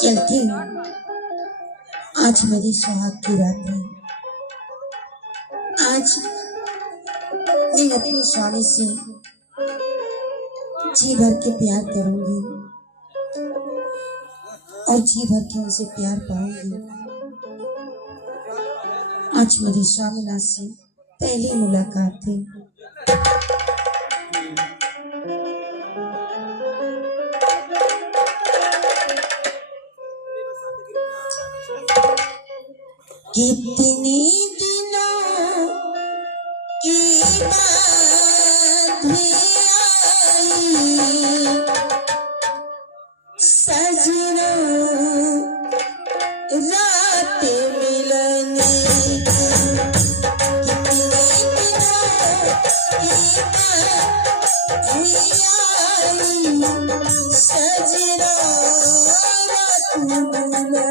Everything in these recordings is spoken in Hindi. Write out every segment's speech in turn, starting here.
चलती हूँ, आज मेरी सुहाग की रात है। आज मैं अपनी स्वामी से जी भर के प्यार करूंगी और जी भर के उनसे प्यार पाऊंगी। आज मेरी स्वामीनाथ से पहली मुलाकात थी। कितने दिनों की बात आई सजना रात मिलने की। कितने दिनों की बात आई सजना रात मिलने।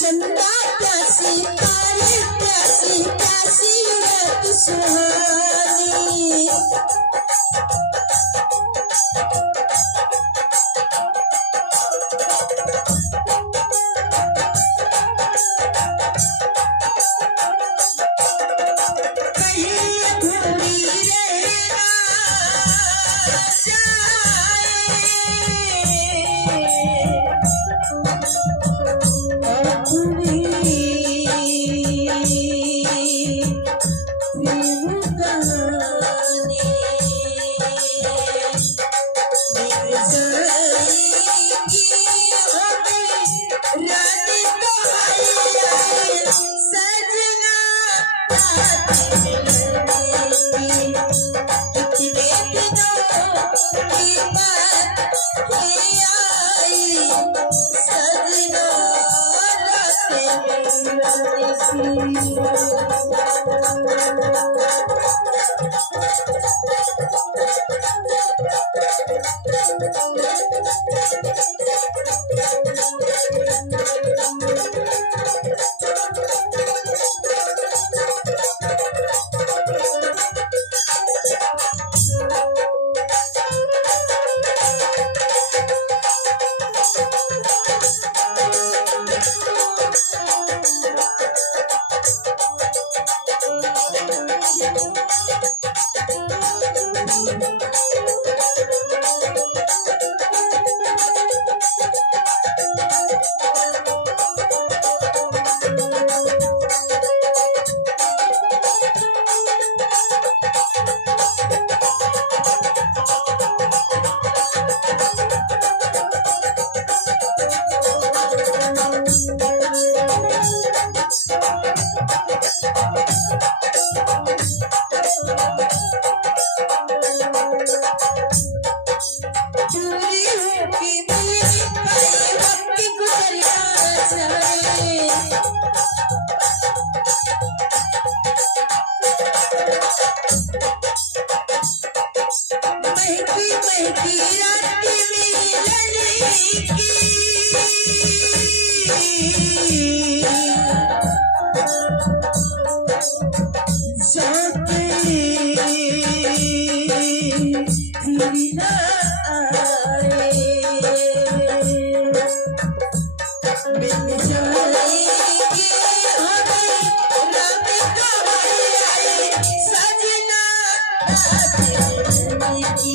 चंदा प्यासी पारे प्यासी प्यासी रात सुहानी। कहीं अधूरी रह सजना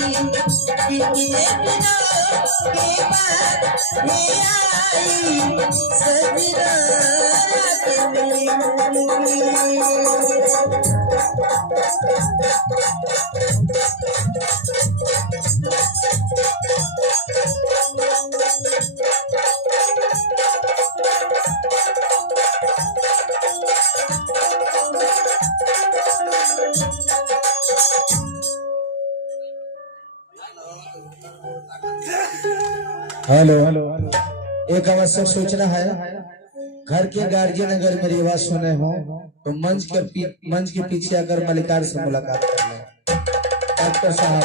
कि एक दिनों के बाद ये आई सजना रात में। हेलो, एक आवश्यक सूचना है। घर के गार्जियन अगर मेरी आवाज सुने हो तो मंच के पीछे अगर मलिकार से मुलाकात कर लें। डॉक्टर साहब,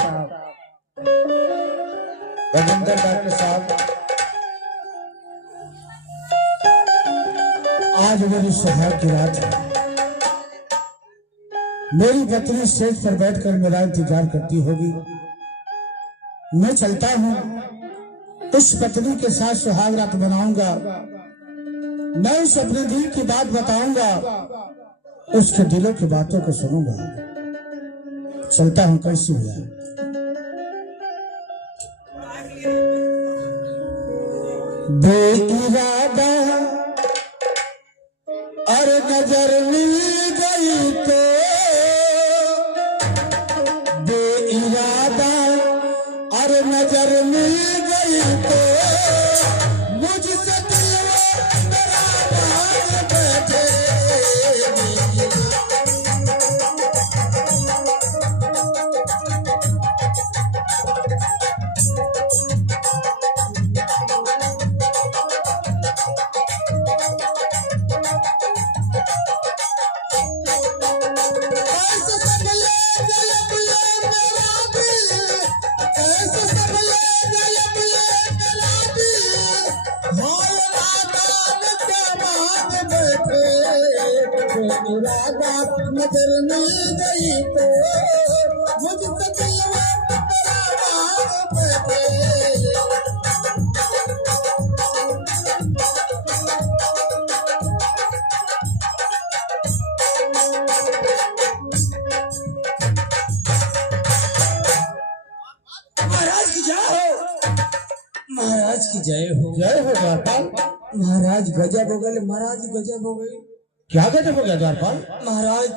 रविंदर डॉक्टर साहब, आज मेरी सुहाग की रात है। मेरी पत्नी स्टेज पर बैठकर मेरा इंतजार करती होगी। मैं चलता हूँ, उस पत्नी के साथ सुहाग रात बनाऊंगा। मैं उस अपने दिल की बात बताऊंगा, उसके दिलों की बातों को सुनूंगा। चलता हूं, कैसी हुआ बेइरादा और नजर मिल गई तो, बेइरादा और नजर मिल गई तो, मुझसे दिल मेरा भाग बैठे। नजर मिल गई तो, मुझसे दिल मेरा भाग बैठे। महाराज की जय हो, महाराज की जय हो। जय हो द्वारपाल। महाराज गजब हो गए, महाराज गजब हो गई। क्या गजब हो गया द्वारपाल? महाराज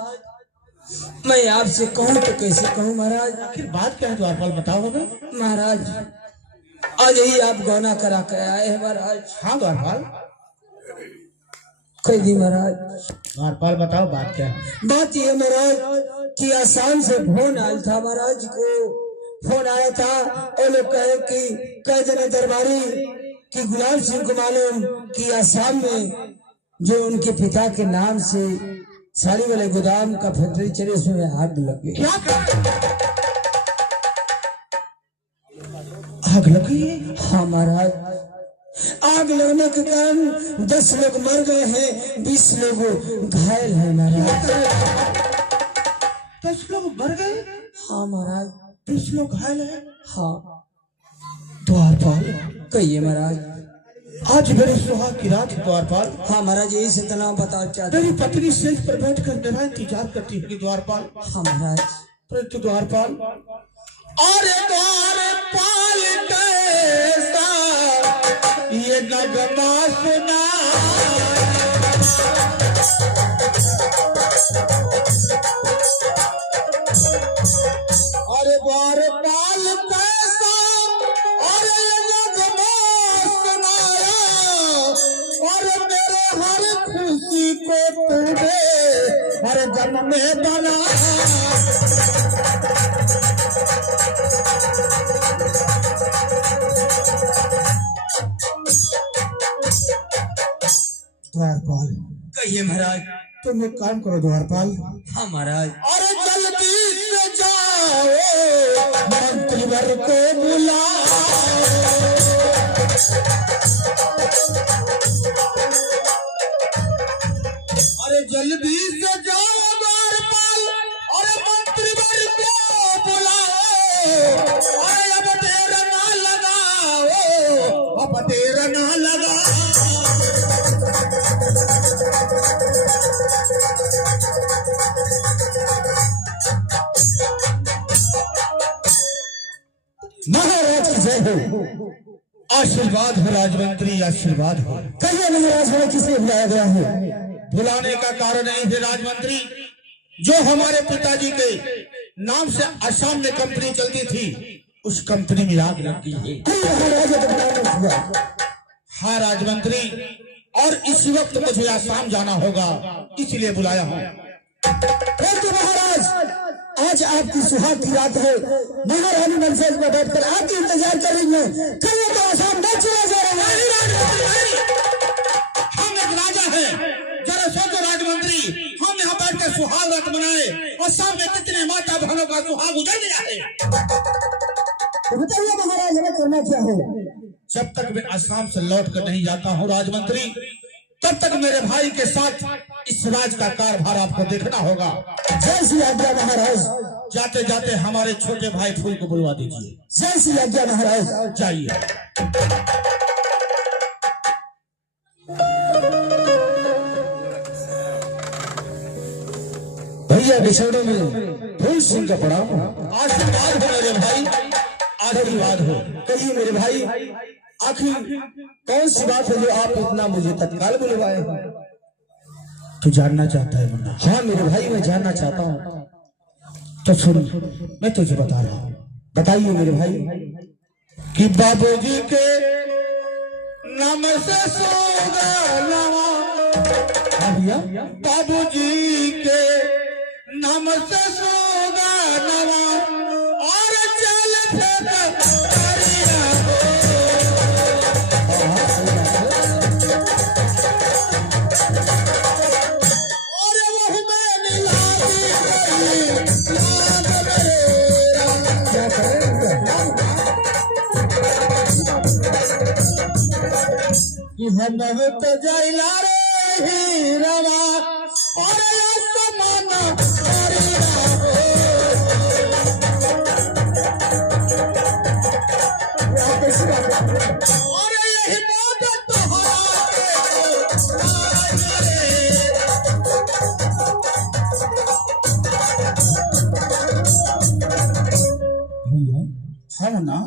मैं आपसे कहूँ तो कैसे कहूँ महाराज। आखिर बात क्या है द्वारपाल, बताओ हमें। महाराज आज ही आप गौना करा कर आए हैं महाराज। हाँ द्वारपाल, कह दी महाराज। द्वारपाल बताओ बात क्या है। बात ये महाराज कि आसाम से फोन आया था महाराज को। फोन आया था और लोग कहे कि कह देने दरबारी कि गुलाब सिंह को मालूम कि आसाम में जो उनके पिता के नाम से साड़ी वाले गोदाम का फैक्ट्री चले, उसमें आग लग गई। क्या आग लग गई? हाँ महाराज, आग लगने के कारण 10 लोग मर गए हैं, 20 लोग घायल हैं महाराज। 10 लोग मर गए? हाँ महाराज। 20 लोग घायल हैं? हाँ। द्वारपाल कहिए महाराज। आज मेरी सुहाग की रात है द्वारपाल। हाँ महाराज, यही से तनाव बता चाहते। मेरी पत्नी स्टेज पर बैठकर मेरा इंतजार करती होगी द्वारपाल। हाँ महाराज। परंतु द्वारपाल, अरे द्वारपाल कैसा ये नगमा सुना, अरे द्वारपाल कैसा और ये नगमा सुनाया, और मेरे हर खुशी को तूने हर गम में बनाया। द्वारपाल कहिए महाराज। तुम एक काम करो द्वारपाल। हाँ महाराज। अरे जल्दी से जाओ, मंत्रीवर को बुलाओ। अरे जल्दी से जाओ द्वारपाल, अरे मंत्रीवर को बुलाओ। अरे अब देर ना लगाओ, अब देर ना लगाओ। महाराज की जय हो। आशीर्वाद हो राजमंत्री, आशीर्वाद हो। कहिए महाराज, हमें किसने बुलाया गया है? बुलाने का कारण नहीं है राजमंत्री, जो हमारे पिताजी के नाम से असम में कंपनी चलती थी, उस कंपनी में आग लग गई है। महाराज तो बुलाना हुआ। हाँ राजमंत्री, और इसी वक्त मुझे आसाम जाना होगा, इसलिए बुलाया हूँ। परंतु महाराज, आज आपकी सुहाग की रात है। महारानी मनसेज में बैठकर आपकी इंतजार कर रही है। कहिए तो आसाम नहीं चला जा रहा है। हम एक राजा हैं, जरा सोचो राजमंत्री, हम यहाँ बैठकर सुहाग रात मनाए और सामने कितने माता बहनों का सुहाग उजड़ गया है। तो बताइए महाराज, हमें करना क्या है? जब तक मैं असम से लौट कर नहीं जाता हूँ राजमंत्री, तब तक मेरे भाई के साथ इस राज का कारभार आपको देखना होगा। जय श्री आज्ञा महाराज। जाते जाते हमारे छोटे भाई फूल को बुलवा दीजिए। जय श्री आज्ञा महाराज। जाइए। भैया के चरणों में फूल सिंह का प्रणाम। आशीर्वाद हो मेरे भाई, आशीर्वाद हो। कहिए मेरे भाई, आखिर कौन सी बात है जो आप इतना मुझे तत्काल बुलवाए हैं? तू जानना चाहता है मुन्ना? हाँ मेरे भाई, मैं जानना चाहता हूँ। तो सुन, मैं तुझे बता रहा हूँ। बताइए मेरे भाई। कि बाबूजी के नाम से सुगनवा, हाँ भैया, बाबूजी के नाम से सुगनवा, और चल फिर करिया हो। और वह में मिला दी याद मेरा। क्या करें? कि हम तो जाइला रे हीरवा, और समाना करिया हो। और यही बात तोहरा के आज रे। हम ना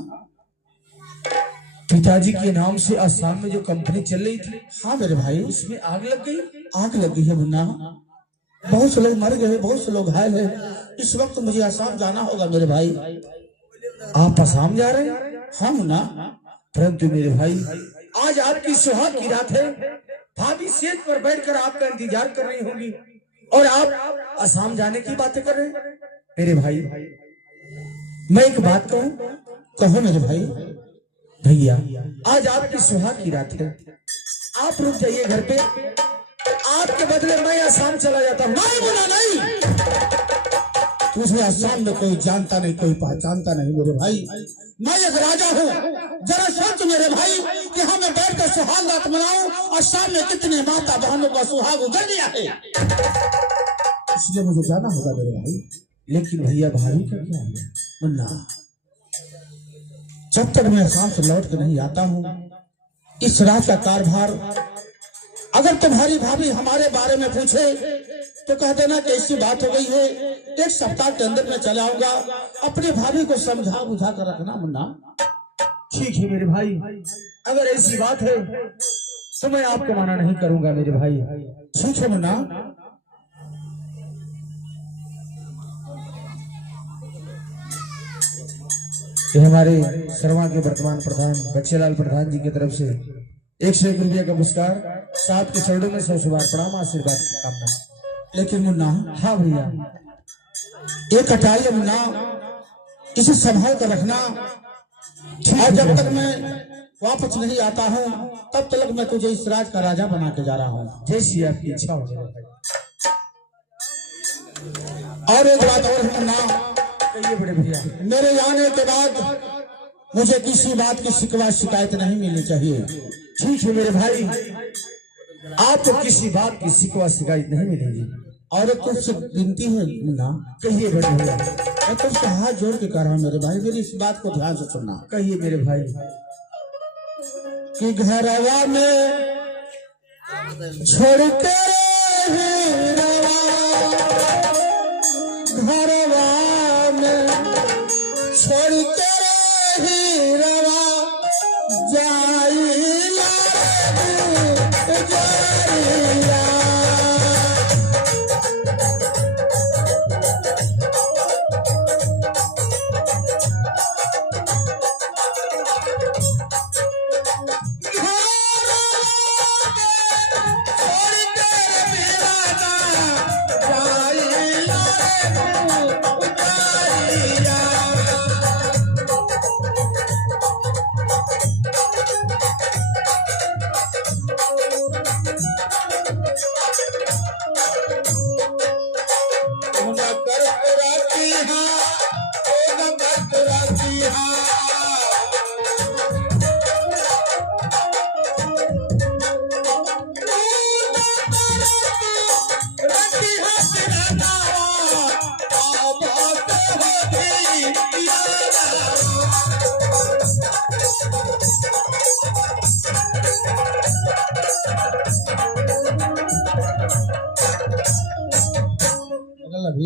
पिताजी के नाम से असम में जो कंपनी चल रही थी, हाँ मेरे भाई, उसमें आग लग गई। आग लगी है मुन्ना। बहुत से लोग मर गए, बहुत से लोग घायल हैं। इस वक्त मुझे आसाम जाना होगा मेरे भाई। आप असम जा रहे हैं? हाँ मुन्ना। परंतु मेरे भाई, आज आपकी सुहाग की रात है। भाभी सेज पर बैठकर आपका इंतजार कर रही होगी और आप असम जाने की बातें कर रहे हैं। मेरे भाई, मैं एक बात कहूं? कहो मेरे भाई। भैया, आज आपकी सुहाग की रात है। आप रुक जाइए घर पे, आपके बदले मैं असम चला जाता हूँ। नहीं मुन्ना नहीं, तुझे आसाम में कोई जानता नहीं, कोई पहचानता नहीं मेरे भाई। मैं एक राजा हूँ। जरा सोच मेरे भाई कि हमें बैठकर सुहाग रात मनाऊं और सामने कितने माता बहनों का सुहाग उजड़ गया है, इसलिए मुझे जाना होगा मेरे भाई। लेकिन भैया, भाभी का क्या है? मुन्ना, जब तक मैं आसाम से लौट कर नहीं आता हूँ, इस राज का कारभार अगर तुम्हारी भाभी हमारे बारे में पूछे तो कह देना कि ऐसी बात हो गई है, 1 सप्ताह के अंदर मैं चला आऊंगा। अपनी भाभी को समझा बुझा कर रखना मुन्ना। ठीक है मेरे भाई, अगर ऐसी बात है तो मैं आपको मना नहीं करूंगा मेरे भाई। ठीक है मुन्ना। ये हमारे शर्मा के वर्तमान प्रधान बच्चेलाल प्रधान जी की तरफ से 101 रुपये का पुरस्कार, साथ के चरणों में 100 बार प्रणाम, आशीर्वाद की कामना। लेकिन मुन्ना, हाँ भैया, ये कटाई है मुन्ना, इसे संभाल कर रखना। और जब तक मैं वापस नहीं आता हूँ, तब तक मैं तुझे इस राज का राजा बना के जा रहा हूँ। जैसी आपकी इच्छा हो मेरे भाई। और एक बात और है मुन्ना, कहिए बड़े भैया। मेरे आने के बाद मुझे किसी बात की शिकवा शिकायत नहीं मिलनी चाहिए। ठीक है मेरे भाई, आपको किसी बात की शिकवा शिकायत नहीं मिलेगी। और एक तुझसे विनती है मुन्ना। कहिए बड़े भैया। मैं तुझसे हाथ जोड़ के कह रहा हूँ मेरे भाई, मेरी इस बात को ध्यान से सुनना। कहिए मेरे भाई। कि घरवा में छोड़ के हीरवा, घरवा में छोड़ के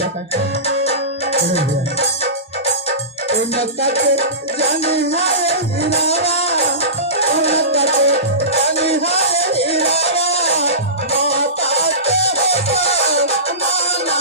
भैया का उनका के जानी हाय हिरावा उनका के जानी हाय हिरावा माता के हो माना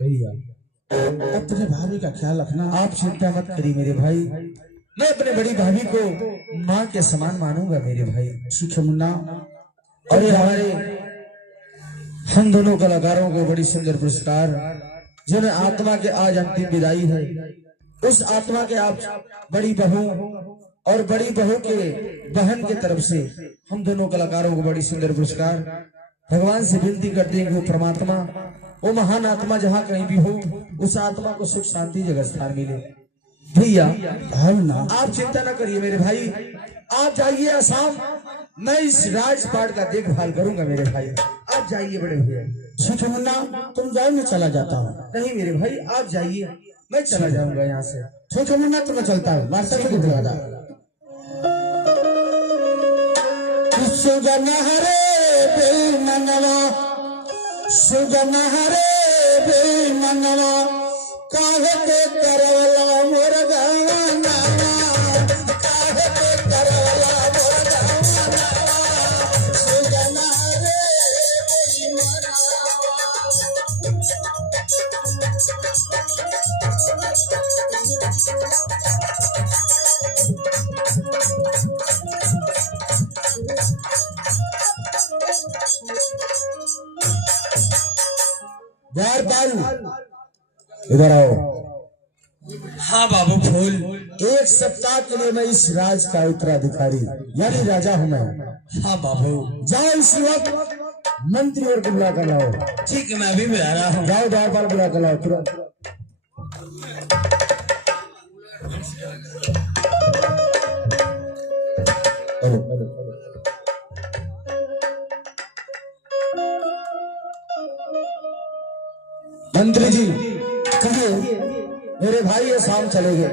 भैया अपने भाभी का ख्याल रखना। आप चिंता मत करिए मेरे भाई, मैं अपने बड़ी भाभी को माँ के समान मानूंगा मेरे भाई। ठीक है मुन्ना। और ये हमारे हम दोनों कलाकारों को बड़ी सुंदर पुरस्कार जिन्हें आत्मा के आज अंतिम विदाई है, उस आत्मा के आप बड़ी बहू और बड़ी बहू के बहन के तरफ से हम दोनों कलाकारों को बड़ी सुंदर पुरस्कार भगवान से विनती करते हैं कि वो परमात्मा, वो महान आत्मा जहाँ कहीं भी हो, उस आत्मा को सुख शांति जगह स्थान मिले। भैया आप चिंता न करिए मेरे भाई, आप जाइए आसाम, मैं इस राजपाट का देखभाल करूंगा मेरे भाई। आप जाइए बड़े भैया। ठीक है मुन्ना, तुम जाओ, मैं चला जाता हूँ। नहीं मेरे भाई आप जाइए, मैं चला जाऊंगा यहाँ से। ठीक है मुन्ना, तो मैं चलता हूँ। मार्शल को बुला दा। सुगन हरे बेमनवा सुगन हरे बेमनवा काहे के करवला मोर गवाना काहे के करवला मोर गवाना सुगन हरे बेमनवा। इधर आओ। हाँ बाबू फूल। एक सप्ताह के लिए मैं इस राज का उत्तराधिकारी यानी राजा हूँ मैं। हाँ बाबू। जाओ इस वक्त मंत्री और बुला कर लाओ। ठीक है, मैं अभी बुला रहा हूँ। जाओ द्वारपाल बुला कर लाओ तुरंत। मंत्री जी कहिए, मेरे भाई ये शाम चले गए।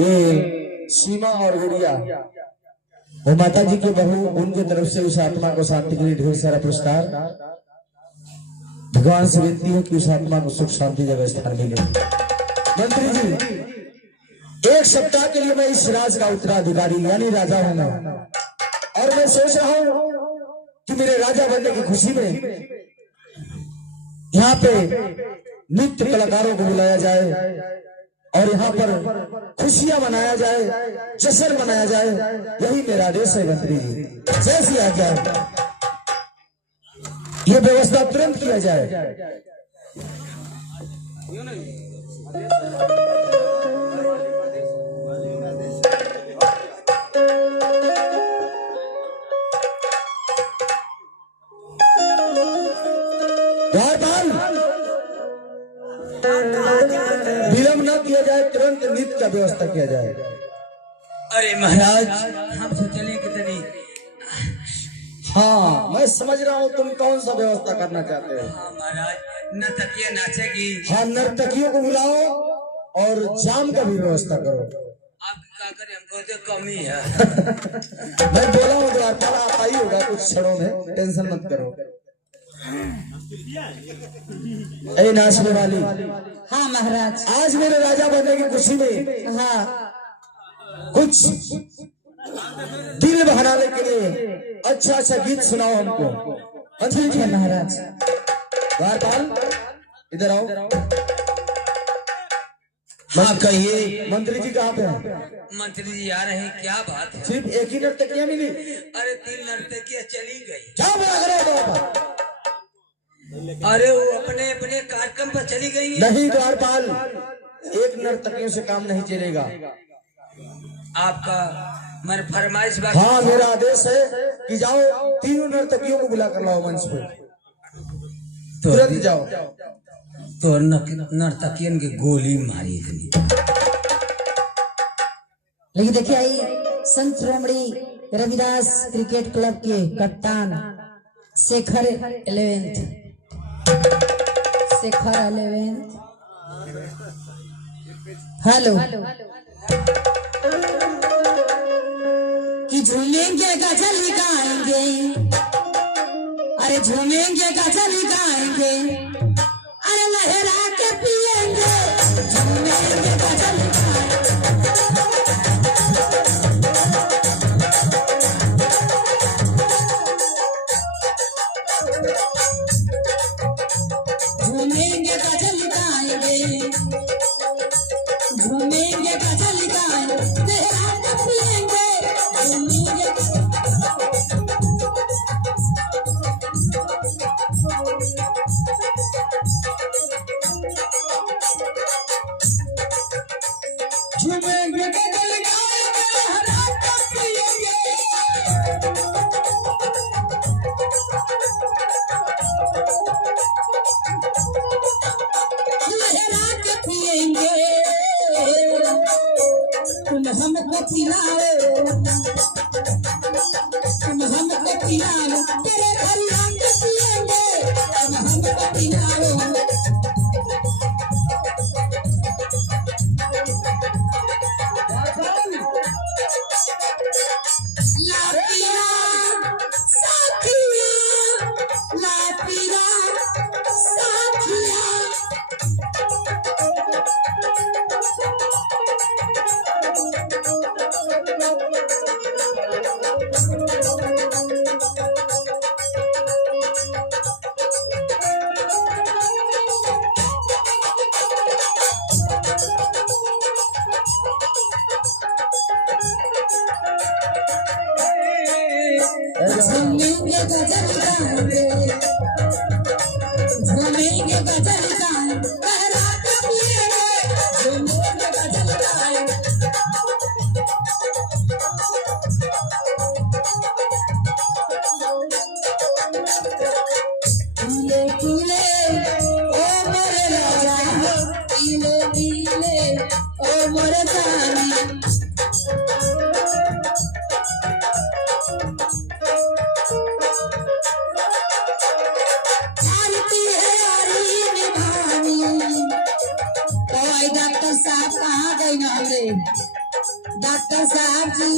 ये सीमा और गुड़िया वो माता जी के बहू, उनके तरफ से उस आत्मा को शांति के लिए ढेर सारा पुरस्कार। भगवान से विनती है कि उस आत्मा को सुख शांति जगह स्थान मिले। मंत्री जी एक सप्ताह के लिए मैं इस राज का उत्तराधिकारी यानी राजा हूं मैं, और मैं सोच रहा हूं कि मेरे राजा बनने की खुशी में यहाँ पे नृत्य कलाकारों को बुलाया जाए और यहाँ पर खुशियां मनाया जाए, जश्न मनाया जाए। यही मेरा आदेश है मंत्री जी। जैसी आज्ञा ये व्यवस्था तुरंत किया जाए। विलंब न किया जाए, तुरंत नृत्य का व्यवस्था किया जाए। अरे महाराज, हम तो चले कितनी। हाँ मैं समझ रहा हूँ तुम कौन सा व्यवस्था करना चाहते हो। हाँ महाराज, नर्तकियां नाचेगी। हाँ नर्तकियों को बुलाओ और जाम का भी व्यवस्था करो। आप क्या करें, हमको तो कम ही है। मैं बोला हूँ द्वारपाल आता ही होगा कुछ क्षणों में, टेंशन मत करो। ए नाचने वाली। हाँ महाराज। आज मेरे राजा बनने की खुशी में हाँ कुछ दिल बहलाने के लिए अच्छा अच्छा गीत सुनाओ हमको। ठीक है महाराज। द्वारपाल इधर आओ। हाँ कहिए। मंत्री जी कहाँ पे हैं? मंत्री जी आ रहे हैं, क्या बात है? सिर्फ एक ही नर्तकियां मिली? अरे 3 नर्तकियां चली गई। क्या बना करो? अरे वो अपने अपने कार्यक्रम पर चली गई है। नहीं द्वारपाल, एक नर्तकियों से काम नहीं चलेगा। आपका मेरे फरमाइश बाकी हाँ मेरा आदेश है कि जाओ तीनों नर्तकियों को बुला कर लाओ मंच पे, तुरंत जाओ। तो नर्तकियन की गोली मारी इतनी। लेकिन देखिए आई संत शिरोमणि रविदास क्रिकेट क्लब के कप्तान शेखर 11th हेलो कि झूमेंगे गजल गाएंगे, अरे झूमेंगे गजल गाएंगे, अरे लहरा के पिएंगे, झूमेंगे गजल झूमेंगे गजल गाएंगे, झूमेंगे गजल गाएंगे, लहरा के पिएंगे, झूमेंगे। झूमेंगे गजल गाएंगे, लहरा के पिएंगे। लहरा के पिएंगे, तुम हमको पिलाओ, तुम हमको पिलाओ, तेरे घर आके पिएंगे, तुम हमको पिलाओ। ला पिया साथिया, ला पिया साथिया। झूमेंगे गजल गाएंगे, झूमेंगे गजल गाएंगे, लहरा के पिएंगे, झूमेंगे गजल गाएंगे। पीले पीले ओ मोरे राजा, पीले पीले ओ मोरे जानी। जानती है यारी निभानी। तो आई डॉक्टर साहब कहाँ गए ना रे? डॉक्टर साहब जी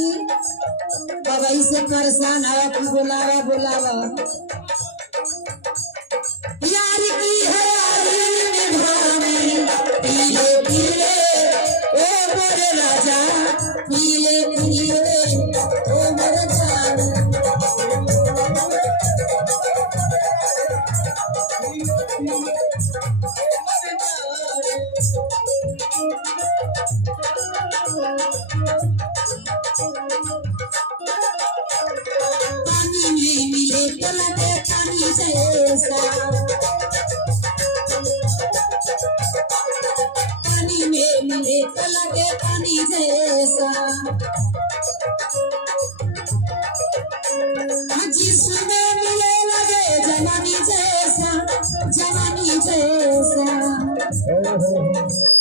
दवाई से परेशान है, कि बुलावा बुलावा। यार की है यारी निभानी, पीले पीले ओ मोरे राजा, पीले पीले ओ मोरे जानी। पानी में मिले तो लगे पानी जैसा, पानी में मिले तो लगे पानी जैसा। जिसमें मिले लगे जवानी जैसा, जवानी जैसा।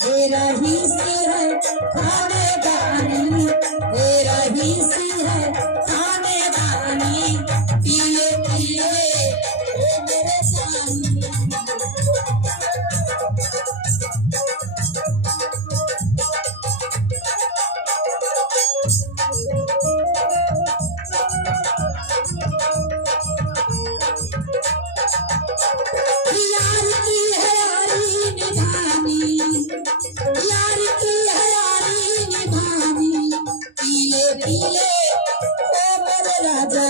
तेरा ही सिर है खाने गानी, तेरा ही सिर है खाने गानी, पीले पीले ओ मेरे जानी। यार की है यारी निभानी, यार की है यारी निभानी, पीले पीले ओ मेरे राजा।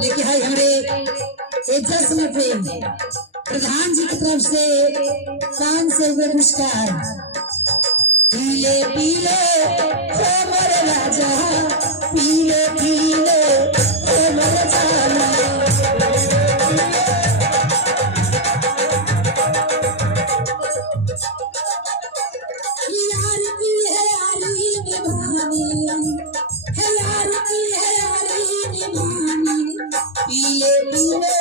लेकिन है हमरे एक जश्न पे प्रधान जी की तरफ से 500 रुपये पुरस्कार। पीले पीले ओ मेरे राजा, पीले पीले ओ मेरे जाना। पानी पीले पीले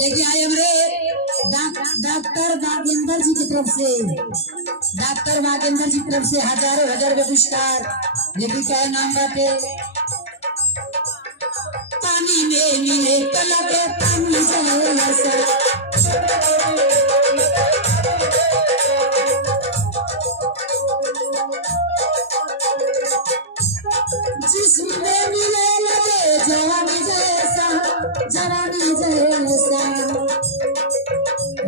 लेके आए हमारे डॉक्टर बागेंद्र जी की तरफ से, डॉक्टर बागेंद्र जी की तरफ से हजारों हजार रुपये पुरस्कार। लेकिन क्या नाम बाटे पानी में मिले कला के पानी जिसमें मिले लगे जवानी जैसा, जवानी जैसा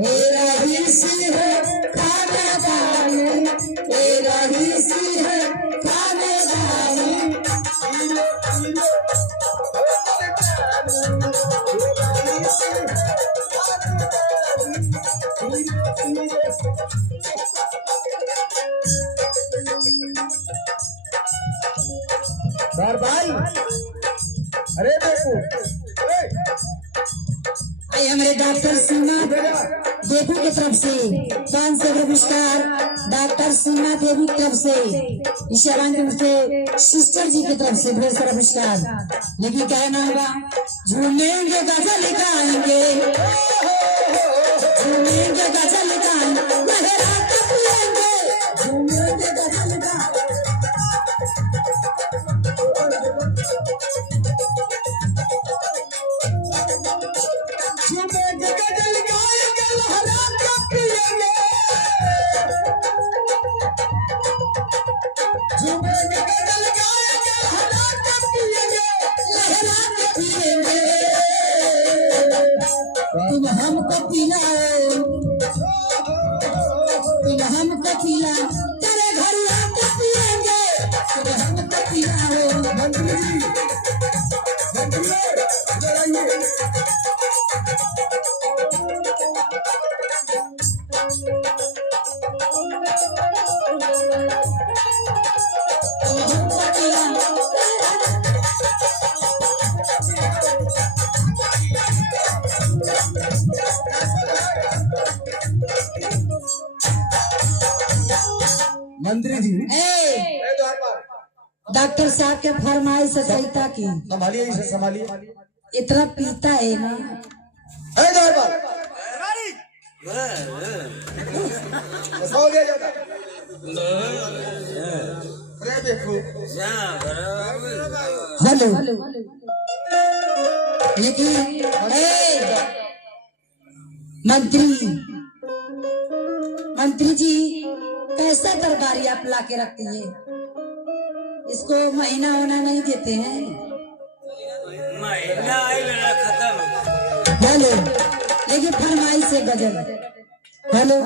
मेरा ही सी है खानेदारी, मेरा ही सी है खानेदारी। भाई अरे देखो आई हमारे डॉक्टर सीमा देवी की तरफ से 500 पुरस्कार। डॉक्टर सीमा देवी की तरफ से ईशावान के सिस्टर जी की तरफ से बहुत सारा पुरस्कार। लेकिन क्या नाम होगा झूमेंगे गजल गाएंगे, झूमेंगे गजल गाएंगे, लहरा के पिएंगे, झूमेंगे गजल गाएंगे। तुम हमको पिलाओ, तुम हमको पिलाओ, तेरे घर आके पिएंगे, तुम हमको पिलाओ। मंत्री जी, मंत्री इधर आइए। तुम हमको पिलाओ। मंत्री जी डॉक्टर साहब के फरमाइश से सहिता की संभालिए, इसे संभालिए। इतना पीता है ना हो गया ज्यादा। अरे देखो हेलो लेकिन मंत्री जी कैसा तरकारी आप ला के रखती है? इसको महीना होना नहीं देते हैं। महीना खत्म। हेलो लेकिन फरमाइश से गजल। हेलो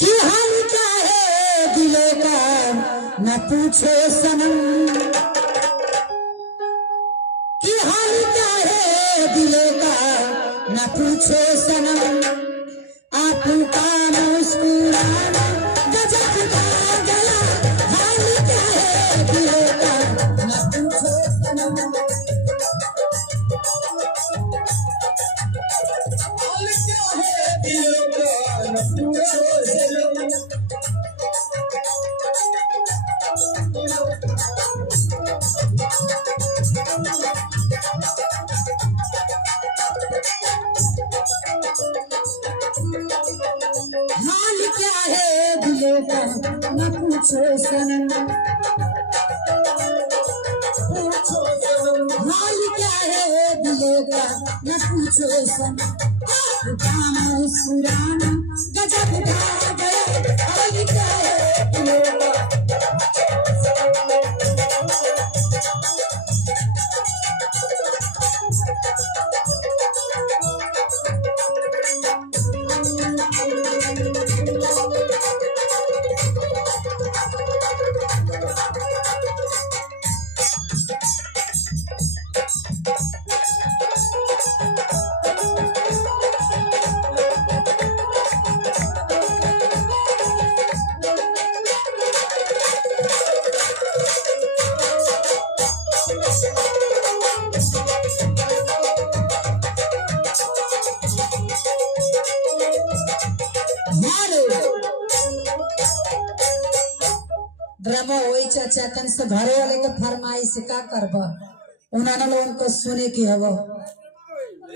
की हाल क्या है दिलों का न पूछो सनम, की हाल क्या है दिलों का न पूछो सनम, आपका मुस्कुराना गजब का गला, हाल क्या है दिलों का न पूछो सनम। हाल क्या है दिलों का न पूछो सनम। हाल क्या है दिलों का न पूछो सनम, हाल क्या है दिलों का न पूछो सनम, आपका मुस्कुराना गजब का गया, हाल क्या है दिलों का। चाचा तन से घरे वाले के फरमाइश का करबा उन्होंने लोगों को सुने की हवा।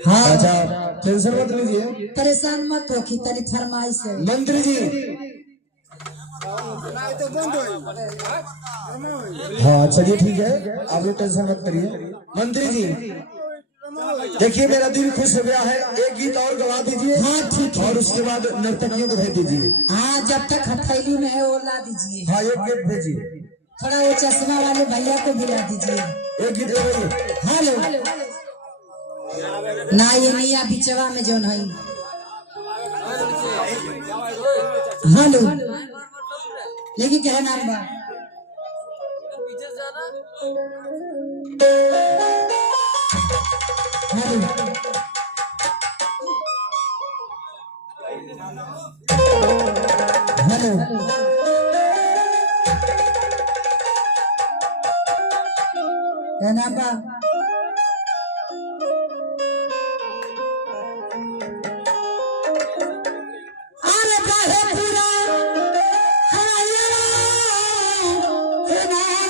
हाँ अच्छा टेंशन मत लीजिए, परेशान मत हो कि तनी फरमाइश है। मंत्री जी। हाँ चलिए ठीक है, आप लोग टेंशन मत करिए। मंत्री जी देखिए मेरा दिल खुश हो गया है, एक गीत और गवा दीजिए। हाँ ठीक है। और उसके बाद नर्तकियों को भेज दीजिए। हाँ जब तक हथेली में है वो ला दीजिए। हाँ एक गीत भेजिए। थोड़ा वो चश्मा वाले भैया को भी ला दीजिए। एक गीत लगाइए। हेलो ना ये मियाँ बिचवा में जो नहीं। हेलो लेकिन क्या नाम बा? हेलो हेलो क्या नाम बा? अरे बाहे पूरा हरियाणा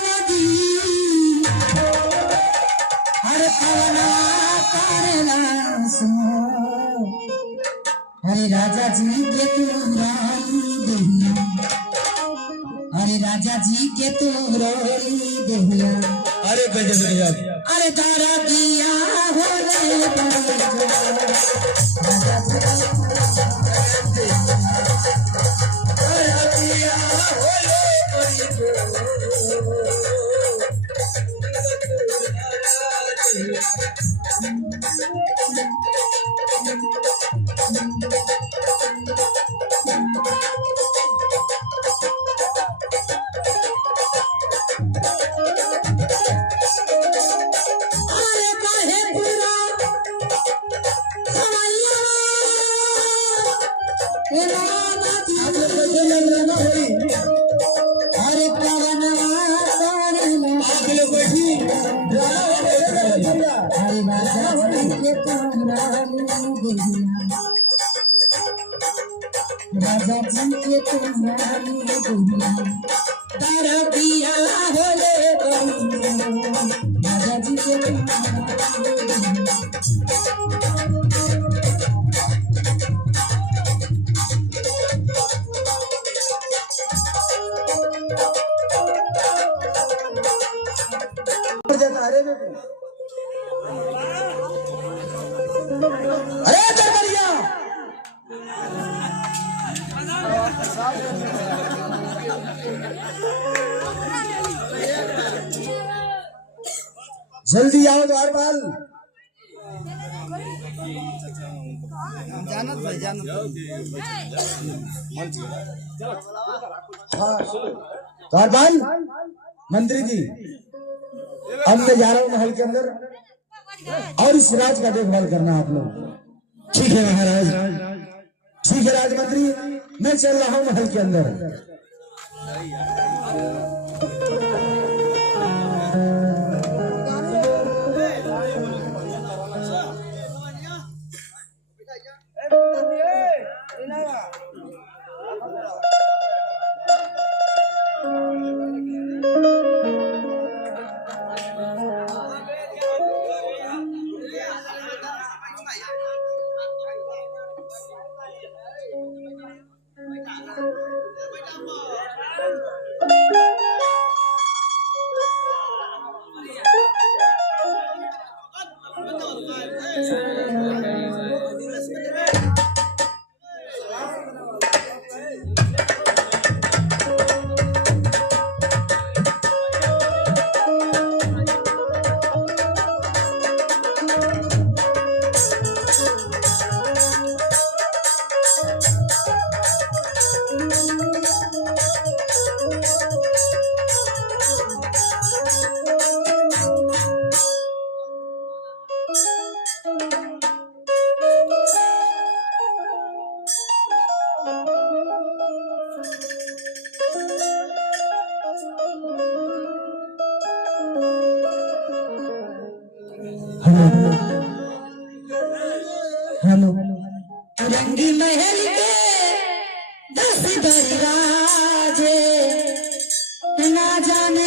नदी हरे पवना करेला सो हरे राजा जी के तुराई दहिया हरे राजा जी के तुराई दहिया अरे गजब गजब। अरे तारा दिया हो रे राजा अरे काहे पूरा हमारिया ए रामा दी अरे पवनवा करेला आप लोग बैठी। हरे राजा जी के तुराई दहिया राजा जी के तुराई दहिया तारा दिया हो ले राजा जी के तुराई दहिया अरे दरबारिया जल्दी आओ द्वारपाल। हाँ द्वारपाल मंत्री जी अब मैं जा रहा हूँ महल के अंदर और इस राज का देखभाल करना आप लोग। ठीक है महाराज, ठीक है राजमंत्री, मैं चल रहा हूँ महल के अंदर। हेलो रंगी महल के 10 दरवाजे ना जाने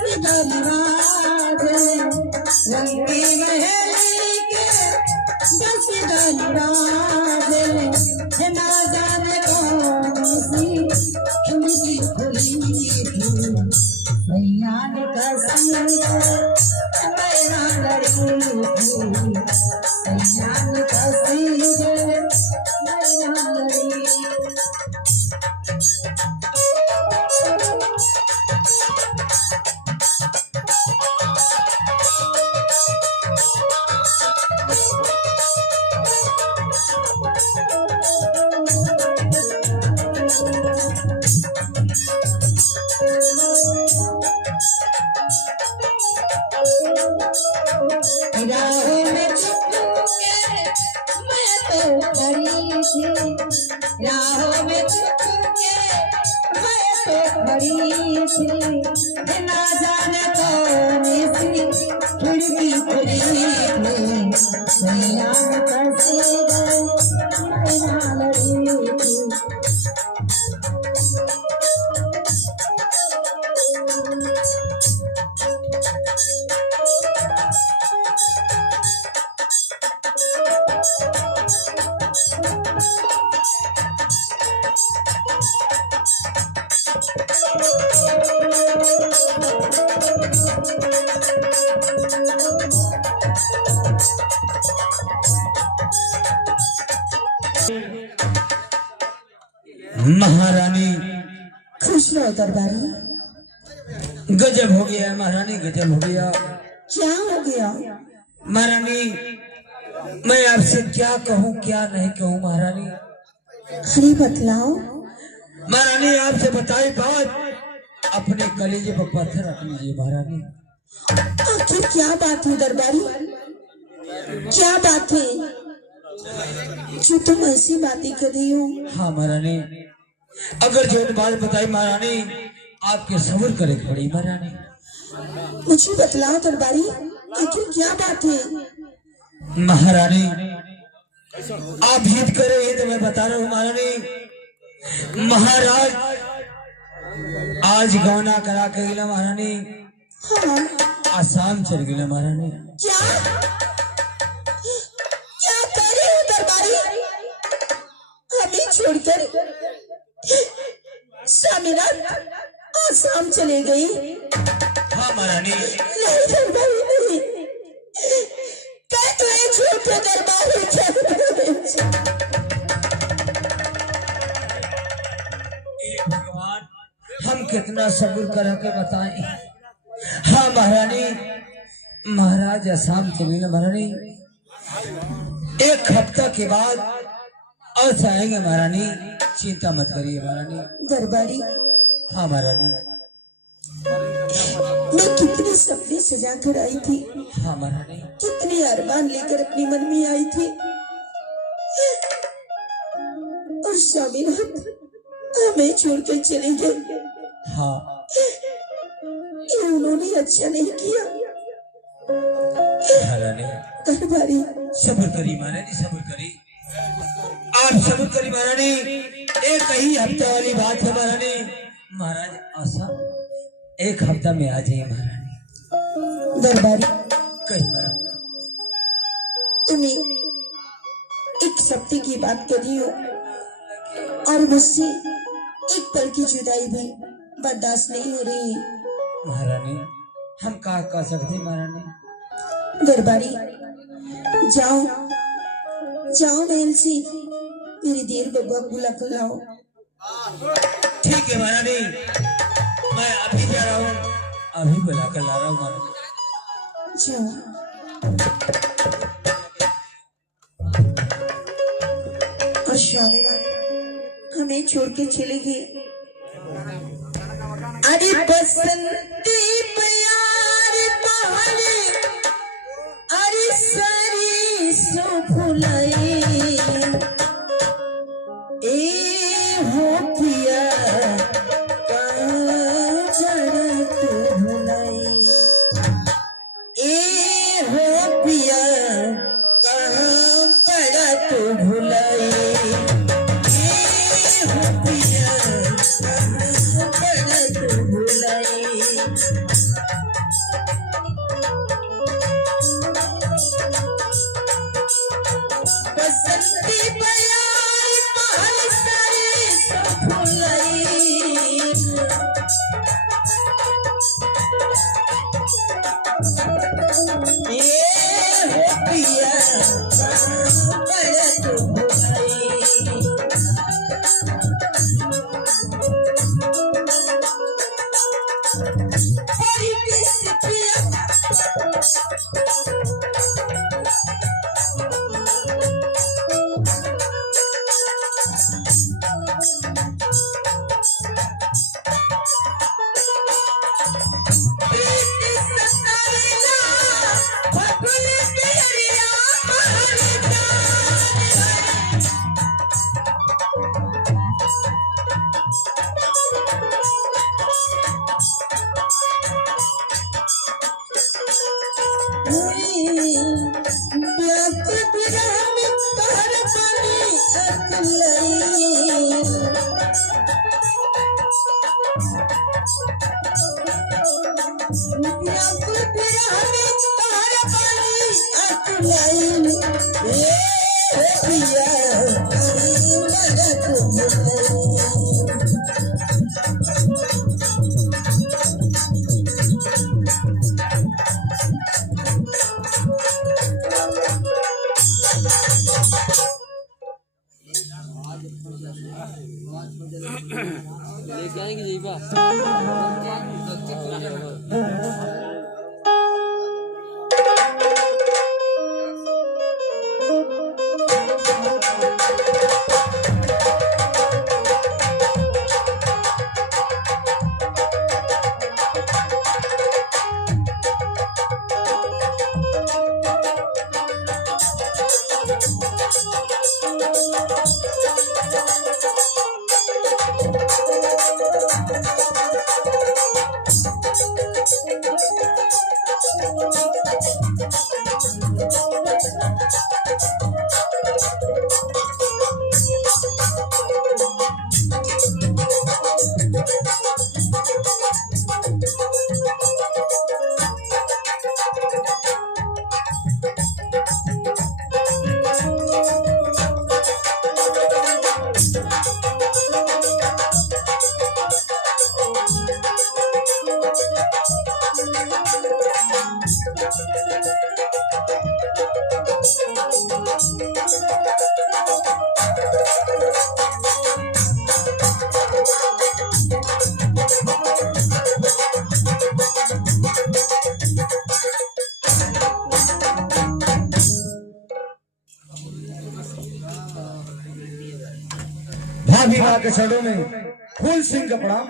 धन्यवाद रंगी महली के दस धन्यवाद ना जाने कौन सी खिड़की खुली थी सैयान का संग मैं ना लड़ी थी सैयान का संग मैं ना लड़ी राहों में चुपके मैं तो खड़ी थी राहों में चुपके मैं तो खड़ी थी ना जाने कौन सी खिड़की खुली थी सैयान कैसे गए मैं ना लड़ी थी महारानी खुश रहो दरबारी गजब हो गया महारानी, गजब हो गया। क्या हो गया महारानी मैं आपसे क्या कहूँ क्या नहीं कहूँ महारानी। अरे बतलाओ महारानी आपसे बताई बात अपने कलेजे पर पत्थर रख लीजिए महारानी। आखिर क्या बात है दरबारी क्या बात है जो तुम ऐसी बातें कर रही हो। हाँ महारानी अगर जो बात बताई महारानी आपके सब्र करे पड़ी महारानी। मुझे बतलाओ दरबारी आखिर क्या बात है। महारानी आप हित करे ये तो मैं बता रहा हूँ महारानी। महाराज आज गौना करा के गिला महारानी, हाँ आसाम चल गिला महारानी। क्या क्या कर रहे हो दरबारी हमें छोड़कर स्वामीनाथ आसाम चले गई। हाँ महारानी नहीं दरबारी नहीं कहते हैं झूठे दरबारी भगवान हम कितना सब्र करा के बताएं। हाँ महारानी महाराज आसाम चले ना महारानी, एक हफ्ता के बाद और आएंगे महारानी, चिंता मत करिए महारानी। दरबारी हाँ महारानी मैं कितने सपने सजा कर आई थी, हाँ महारानी कितने अरमान लेकर अपने मन में आई थी और स्वामीनाथ हमें छोड़कर चले गए। हाँ ये उन्होंने अच्छा नहीं किया। महारानी दरबारी सब्र करी महारानी, सब्र करी, आप सब्र करी महारानी। एक ही हफ्ता वाली बात है महारानी। महाराज आसाम एक हफ्ता में आ जाइए महारानी। दरबारी कही महारानी तुम्हें एक सप्ते की बात कर रही हो और मुझसे एक पल की जुदाई भी बर्दाश्त नहीं हो रही। महारानी हम क्या कर सकते महारानी। दरबारी जाओ जाओ महल से मेरी देर बबुआ बुला कर लाओ। ठीक है महारानी मैं अभी जा रहा हूँ, अभी बुला कर ला रहा हूँ महारानी। जाओ और स्वामीनाथ हमें छोड़ के चले गए। अरे बसंती प्यार पहाड़ी अरे सारी सो भुलाए ए हो पिया कहाँ जाना तू भुलाए ए हो पिया कहाँ पड़ा तू भुलाए ए हो पिया कहाँ पड़ा तू भुलाए। ये हो पिया बड़ा तू भुलाई बड़ी किस पिया भाभी माँ के चरणों में फूल सिंह का प्रणाम।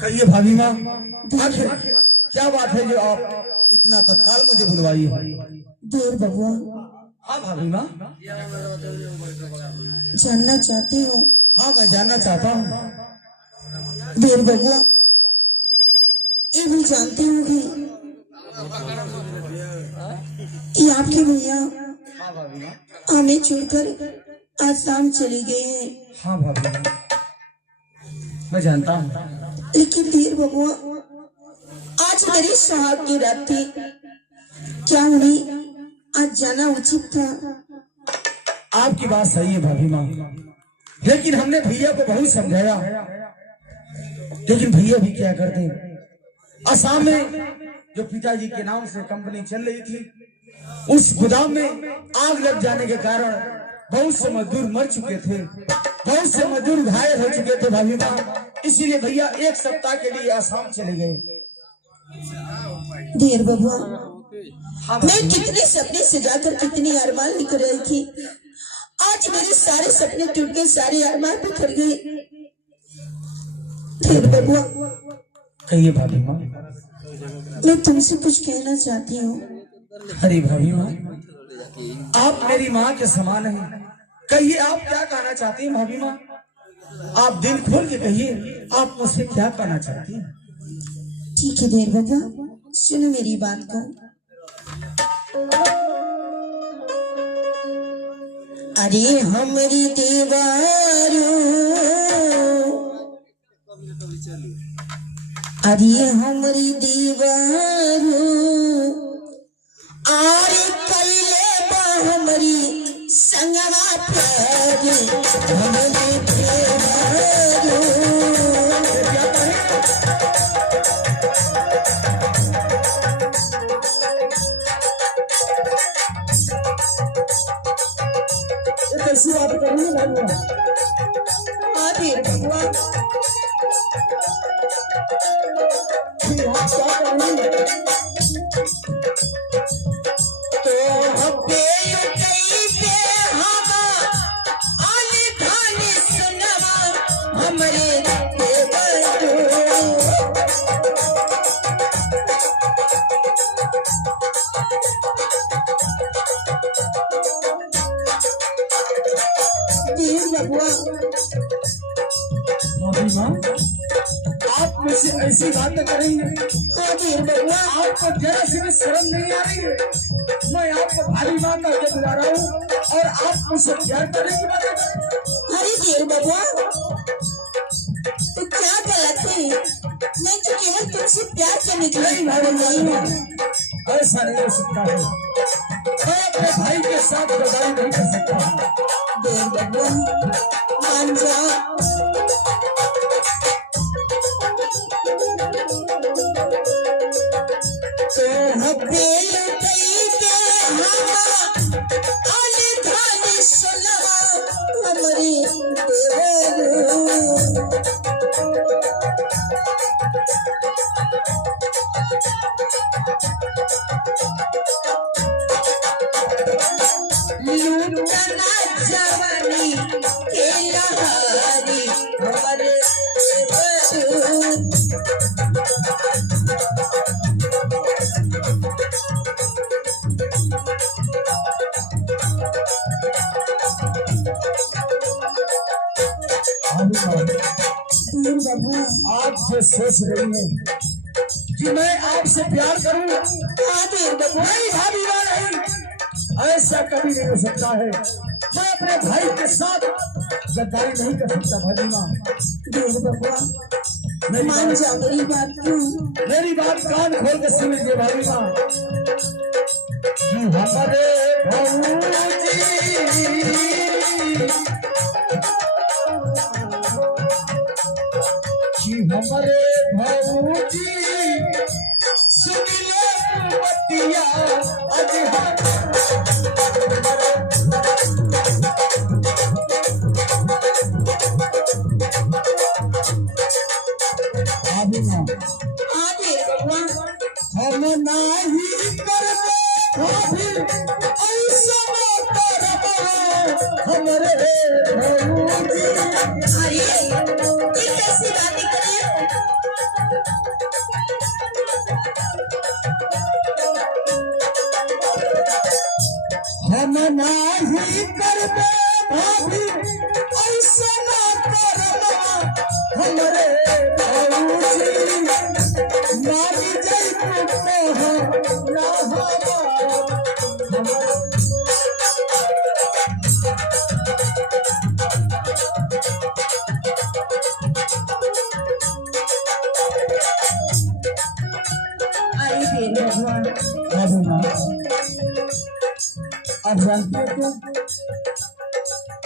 कहिए भाभी माँ, आखिर क्या बात है जो आप इतना तत्काल मुझे बुलवाई है? देर बबुआ, हाँ भाभी माँ, जानना चाहती हूँ। हाँ मैं जानना चाहता हूँ। देर बबुआ, ये भी जानती हूँ कि आपके भैया हाँ भाभी माँ, हमें छोड़कर आज शाम चली गए हैं। हाँ भाभी माँ, मैं जानता हूँ। लेकिन देर बबुआ, आज मेरी सुहाग की रात थी, क्या उन्हें आज जाना उचित था? आपकी बात सही है भाभी माँ, लेकिन हमने भैया को बहुत समझाया, लेकिन भैया भी क्या करते हैं। असम में जो पिताजी के नाम से कंपनी चल रही थी, उस गोदाम में आग लग जाने के कारण बहुत से मजदूर मर चुके थे, बहुत से मजदूर घायल हो चुके थे भाभी माँ। इसीलिए भैया एक सप्ताह के लिए आसाम चले गए। देर बबुआ, हाँ मैं कितने सपने सजाकर कितनी अरमान लिख रही थी, आज मेरे सारे सपने टूट गए, सारे अरमान बिखर गए। देर बबुआ, कहिए भाभी माँ। मैं तुमसे कुछ कहना चाहती हूँ। अरे भाभी माँ, आप मेरी माँ के समान हैं, कहिए आप क्या कहना चाहती हैं भाभी माँ? आप दिल खोल के कहिए, आप मुझसे क्या कहना चाहती हैं? ठीक है देर बबुआ, सुनो मेरी बात को। अरे हमारी दीवारों, अरे हमारी दीवारों, आरे कैले बा हमारी संगवा प्यारी, हमारी दीवारों हाँ देर बबुआ फिर आप क्या करेंगे? तो हब्बे कई पे हवा आली धानी सुनवा हमरे देर बबुआ भाभी माँ, आप मुझसे ऐसी बातें करेंगे? हाँ देर बबुआ आपको जरा सी भी शर्म नहीं आ रही है? मैं आपको भाभी माँ का के बुला रहा हूँ और आप मुझसे प्यार करने की बातें कर रहे हैं। अरे देर बबुआ तो क्या गलत है मैं तो केवल तुमसे प्यार करने के लिए भाभी आई हूँ ऐसा नहीं हो सकता है। मैं अपने भाई के साथ गद्दारी नहीं कर सकता हूँ। देर बबुआ मान जा तो हब्बे कई के हवा आले धानी सुनवा हमरे देवर लूटना जवानी के लहारी हमरे देवर भाभी माँ, देर बबुआ आप जो सोच रही हैं कि मैं आपसे प्यार करूं, हाँ देर बबुआ नहीं भाभी माँ नहीं, ऐसा कभी नहीं हो सकता है। मैं अपने भाई के साथ गद्दारी नहीं कर सकता भाभी माँ। देर बबुआ मेरी मान बात- जा मेरी बात तू मेरी बात कान खोल के सुन लीजिए भाभी माँ। कि हमारे भौजी, कि हमारे भौजी सुन ले बतिया आज भाभी माँ, हाँ देर बबुआ हम नाही करबे भाभी ऐसा करबो हमरे भौजी। अरे ये कैसी बातें कर रहे हो हम नाही करबे भाभी ऐसा करबो हमरे भौजी। मारी जई तू ना हवा अरे देर बबुआ भाभी माँ, आप जानते हो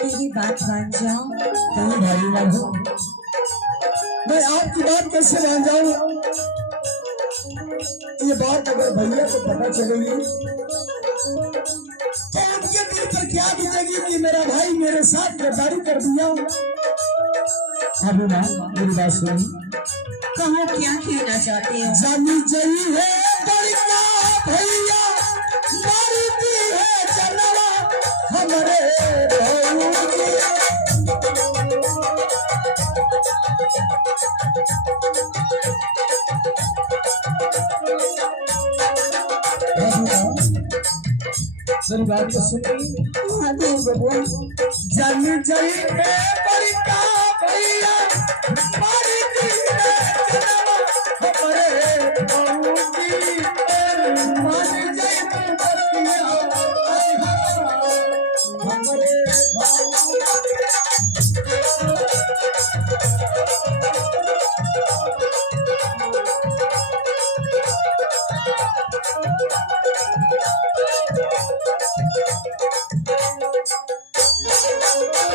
मेरी बात मान जाओ कहीं भाभी माँ हो, मैं आपकी बात कैसे मान जाऊं? ये बात अगर भैया को पता चलेगी तो उनके दिल पर क्या बीतेगी कि मेरा भाई मेरे साथ गद्दारी कर दिया। भाभी माँ, मेरी बात सुनिए। कहो क्या कहना चाहते हो जानी जई है बड़का भैया, मारती है जनवा हमरे भौजी। मेरी बात तो सुनिए। हाँ देर बबुआ जानी जई है बड़का भैया, मारती है जनवा हमरे भौजी। मारी जई बतिया हमरे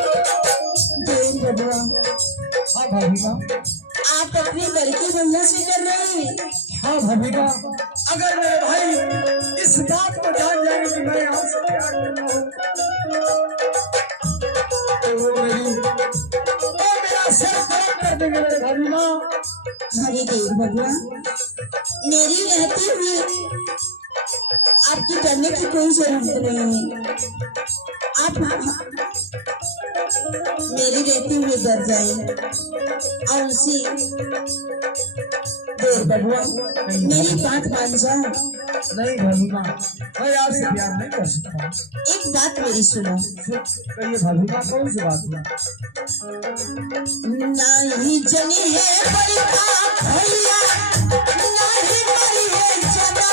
देर बबुआ हाँ भाभी माँ, आप अपनी लड़की भैया से कर रहे हैं हाँ भाभी माँ, अगर मेरे भाई इस बात को जान जाएंगे कि मैं आपसे प्यार करता हूँ तो वो मेरा सर खराब कर देंगे मेरे भाभी माँ। हरे देव भगवान, मेरी रहती हुई आपकी डरने की कोई जरूरत नहीं है। आप मेरी रहती हुई डर जाए और उसी देव भगवान मेरी बात मान जाओ। नहीं भाभी माँ, मैं आपसे प्यार नहीं कर सकता। एक बात मेरी सुनो। कहिए भाभी माँ, कौन सी बात है? नहीं जनी है बड़ी बात भैया, नहीं बड़ी है जना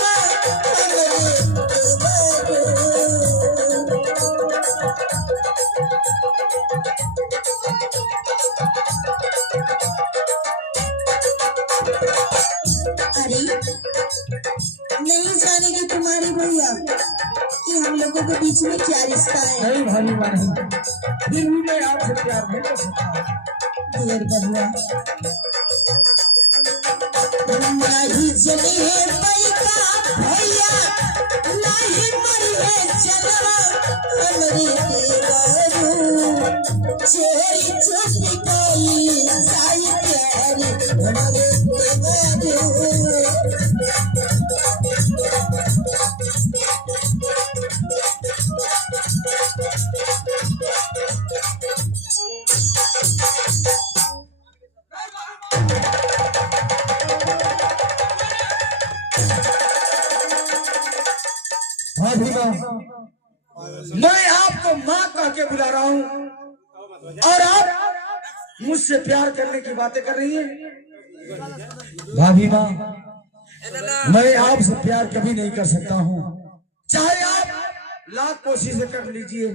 अरे नहीं जानेगी तुम्हारी भैया कि हम लोगों के बीच में क्या रिश्ता है। नहीं भाभी माँ नहीं, फिर भी मैं आपसे प्यार नहीं कर सकता। देर बबुआ, नहीं जली है पैका भैया, नहीं मरी है जनवा हमरी देवारू, चोरी चुपी कोई साई प्यारी हमरे देवारू। भाभी माँ, मैं आपको माँ कह के बुला रहा हूँ और आप मुझसे प्यार करने की बातें कर रही हैं। भाभी माँ, मैं आपसे प्यार कभी नहीं कर सकता हूँ, चाहे आप लाख कोशिशें कर लीजिए,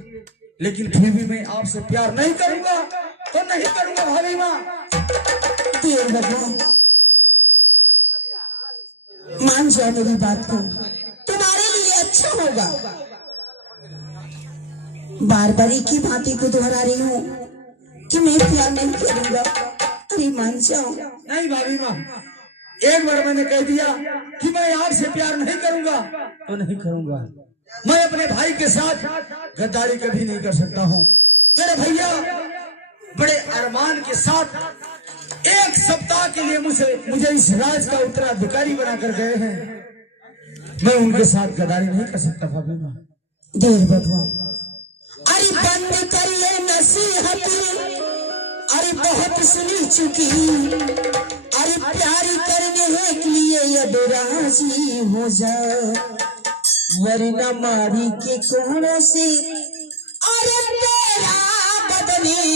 लेकिन फिर भी मैं आपसे प्यार नहीं करूंगा तो नहीं करूंगा। भाभी माँ, देर भगवान मान जाओ मेरी बात को, तुम्हारे लिए अच्छा होगा। बार बार एक ही बात को दोहरा रही हूँ कि मैं प्यार नहीं करूंगा, अरे मान जाओ। नहीं भाभी माँ, एक बार मैंने कह दिया कि मैं आपसे प्यार नहीं करूंगा तो नहीं करूंगा। मैं अपने भाई के साथ गद्दारी कभी नहीं कर सकता हूँ। मेरे भैया बड़े अरमान के साथ 1 सप्ताह के लिए मुझे इस राज का उत्तराधिकारी बनाकर गए हैं। मैं उनके साथ गद्दारी नहीं कर सकता भाभी माँ। देर भगवान, अरे बंद कर ले नसीहत, अरे बहुत सुनी चुकी, अरे प्यार करने के लिए अब राजी हो जा, वरना मारी के कोहरों से अरे तेरा बदली,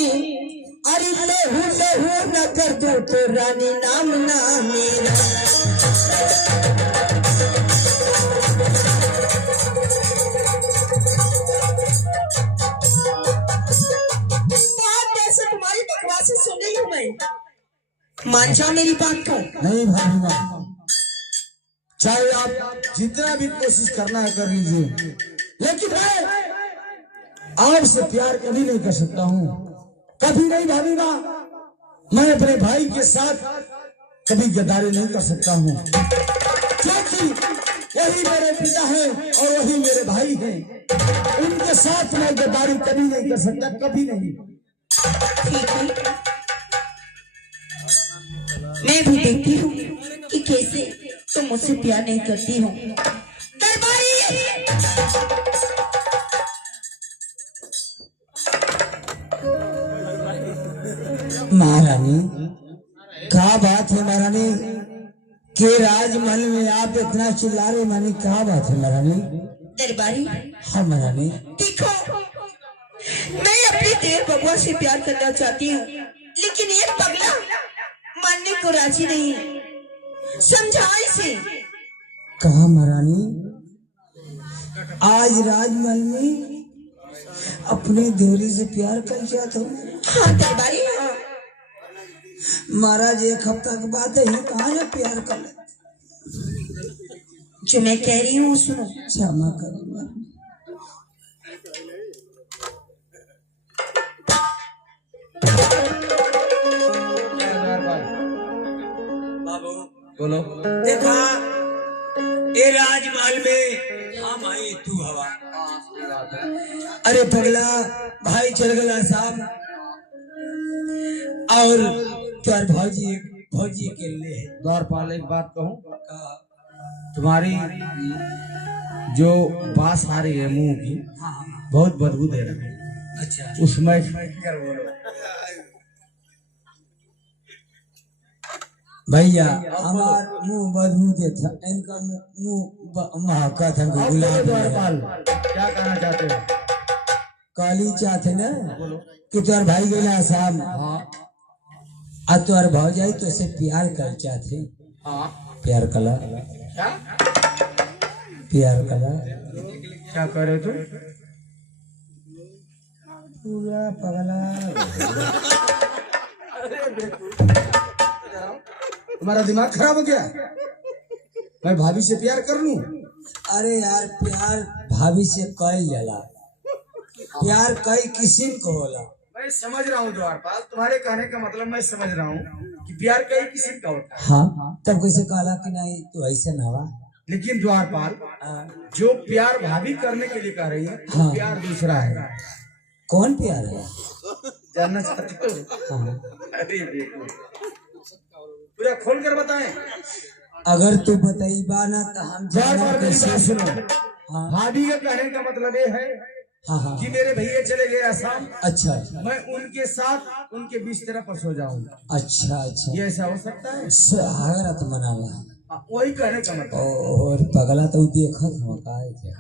अरे लहू लहू न कर दो तो रानी नाम ना मेरा। तुम्हारी बकवासें सुन रही हूँ मैं, मान जाओ मेरी बात को। नहीं भाभी माँ, चाहे आप जितना भी कोशिश करना है कर लीजिए, लेकिन मैं आपसे प्यार कभी नहीं कर सकता हूँ, कभी नहीं भाभी माँ। मैं अपने भाई के साथ कभी गद्दारी नहीं कर सकता हूँ, क्योंकि वही मेरे पिता हैं और वही मेरे भाई हैं। उनके साथ मैं गद्दारी कभी नहीं कर सकता, कभी नहीं। ठीक है, मैं भी देखती हूँ कि कैसे तुम मुझसे प्यार नहीं करती हो। दरबारी, महारानी, क्या बात है महारानी के राजमहल में आप इतना चिल्ला रहे, मानी क्या बात है महारानी? दरबारी, हाँ महारानी। देखो मैं अपने देव भगवान से प्यार करना चाहती हूँ, लेकिन ये पगला मानने को राजी नहीं है। समझाओ इसे। कहा महारानी, आज राजमहल में अपने देवरी से प्यार कर जाता हूँ? हाँ दरबारी, हाँ। महाराज एक हफ्ता के बाद ही कहा ना प्यार कर ले। जो मैं कह रही हूँ सुनो। क्षमा करें बोलो। देखा ये राजमहल में हम आई तू हवा। अरे पगला भाई चल गया साहब, और तोर भौजी के लिए द्वारपाल एक बात कहूँ, तुम्हारी जो बास आ रही है मुंह की बहुत बदबू दे रही है। अच्छा उसमें भैया हमार मुंह बदबू देता, इनका मुंह महका था अब गुलाब बोलो द्वारपाल, क्या कहना चाहते हो? काली चाहते ना कि तोर भाई गेला शाम हाँ आ तोर भौजाई तो से प्यार कर चाहते। हाँ प्यार कला क्या प्यार कला क्या कह रहे थे? पूरा पगला तुम्हारा दिमाग खराब हो गया? मैं भाभी से प्यार कर लूं? अरे यार प्यार भाभी से कल जाला, प्यार कई किस्म को होला। मैं समझ रहा हूँ द्वारपाल, तुम्हारे कहने का मतलब मैं समझ रहा हूँ कि प्यार कई किसी का होता है। हाँ तब कैसे कहला कि नहीं तो ऐसे ना हुआ। लेकिन द्वारपाल, जो प्यार भाभी करने के लिए कह रही है वो हाँ। प्यार दूसरा है। कौन प्यार है? जानना चाहते हो? हाँ। अरे देखो, पूरा खोल कर बताएं। अगर तू बताइबा ना तो हम द्वारपाल जानब मेरी कैसे। बात सुनो, हाँ भाभी का कहने का मतलब ये है हाँ हाँ कि मेरे भैया चले गए आसाम, अच्छा मैं उनके साथ उनके बिस्तर पर सो जाऊंगा। अच्छा अच्छा ये ऐसा हो सकता है? सहागरत मनाला वही कहने का मतलब। और पगला तो देखत हो का है क्या?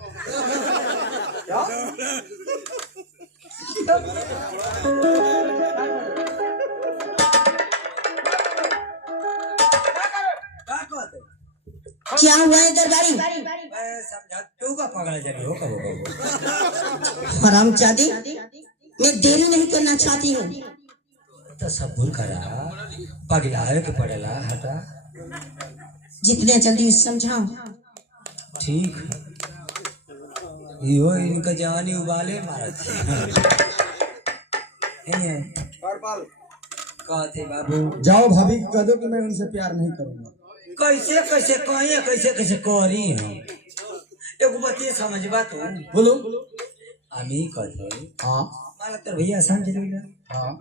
क्या हुआ है दरबारी? समझा तू का पगला जरी हो कब हरामजादी, मैं देरी नहीं करना चाहती हूँ। तो सबूर करा, पगला है कि पड़ेला हटा। जितने जल्दी समझाओ। ठीक यो इनका जवानी उबाले मारत है। कहते बाबू जाओ भाभी को कह दो कि मैं उनसे प्यार नहीं करूंगा। कैसे कैसे कहिए कैसे कैसे करी हम एगो बतिए समझबा तू बोलो। हमी कहते हाँ माला तर भैया समझ लेगा हाँ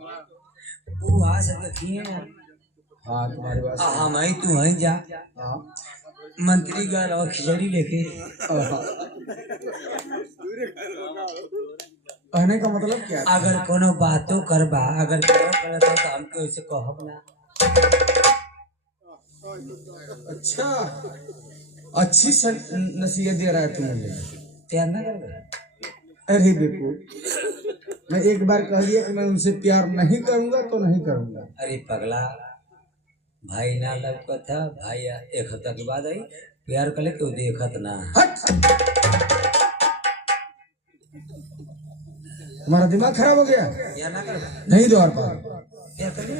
वो आ सके किए हाँ, तुम्हारी बात सही। हम आई तू आई जा हाँ मंत्री गल और खिचड़ी लेके कहने का मतलब क्या है? अगर कोनो बातों करबा अगर करता तो हमके वैसे कहब ना। अच्छा, अच्छी नसीहत दे रहा है तू मुझे। तैयार ना कर अरे देखो, मैं एक बार कह दिया कि मैं उनसे प्यार नहीं करूंगा तो नहीं करूंगा। अरे पगला भाई ना लौकत था भाई एक हफ्ता के बाद आई प्यार कर ले तो देखत ना। हट! तुम्हारा दिमाग खराब हो गया? प्यार ना कर नहीं द्वारपाल, प्यार कर ले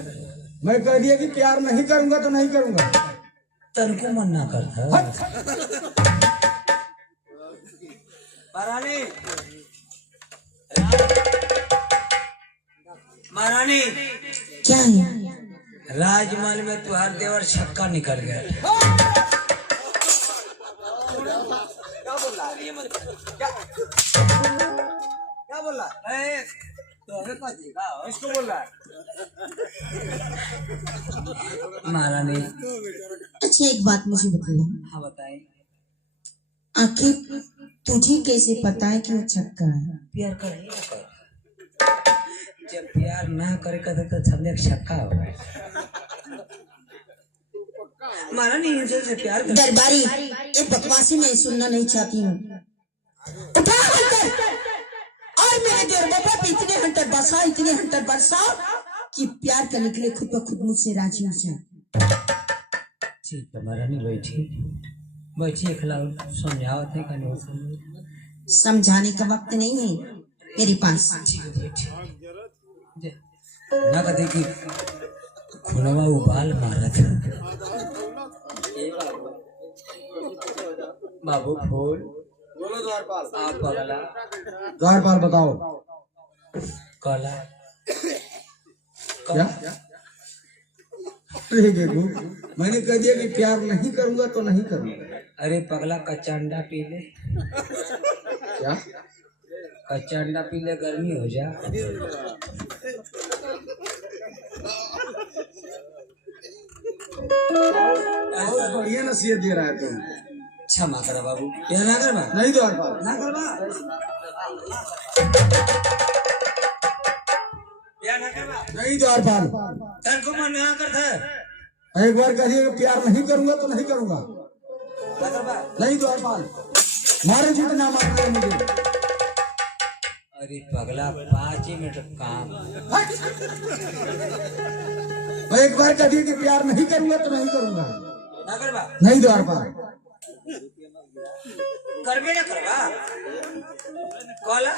मैं कह दिया कि प्यार नहीं करूंगा तो नहीं करूंगा। तनको मन ना करता। हट! महारानी महारानी क्या है? राजमहल में तुहार देवर छक्का निकल गया। क्या बोल रहा है? किसको बोल रहा है? महारानी अच्छा एक बात मुझे बताओ, हाँ बताए आखिर तुझे कैसे पता है कि वो छक्का है? प्यार करे जब प्यार ना करे कहते तो सबने छक्का होगा। महारानी इनसे से प्यार कर दरबारी, ये बकवासी मैं सुनना नहीं चाहती हूँ। उठा हंटर और मेरे देवबाबा पे इतने हंटर बरसा कि प्यार करने के लिए खुद ब खुद मुझसे राजी हो जाए। ठीक है महारानी बैठी बैठिए खिलाओ समझावत है का नहीं समझाने का वक्त नहीं है मेरे पास। ठीक है बैठी ना कहते कि खुलवा उबाल मारा था बाबू फूल बोलो द्वारपाल। आप पगला द्वारपाल बताओ कला क्या? अरे देखो, मैंने कह दिया कि प्यार नहीं करूंगा तो नहीं करूंगा। अरे पगला कच्चा अंडा पी ले क्या? कच्चा अंडा पी ले गर्मी हो जा। बहुत बढ़िया नसीहत दे रहा है तुम। क्षमा करा बाबू, यह ना करवा, नहीं द्वारपाल, ना करवा, यह ना करवा, नहीं द्वारपाल। तेरे को मन ना करता है। एक बार कहिए कि प्यार नहीं करूंगा तो नहीं करूंगा। ना करवा, नहीं द्वारपाल, मारे जितना मार रहे मुझे। अरे पगला 5 मिनट काम। एक बार कहिए कि प्यार नहीं करूंगा तो नहीं करूंगा। ना करवा, नहीं द्वारपाल, करबे ना करवा, कॉला,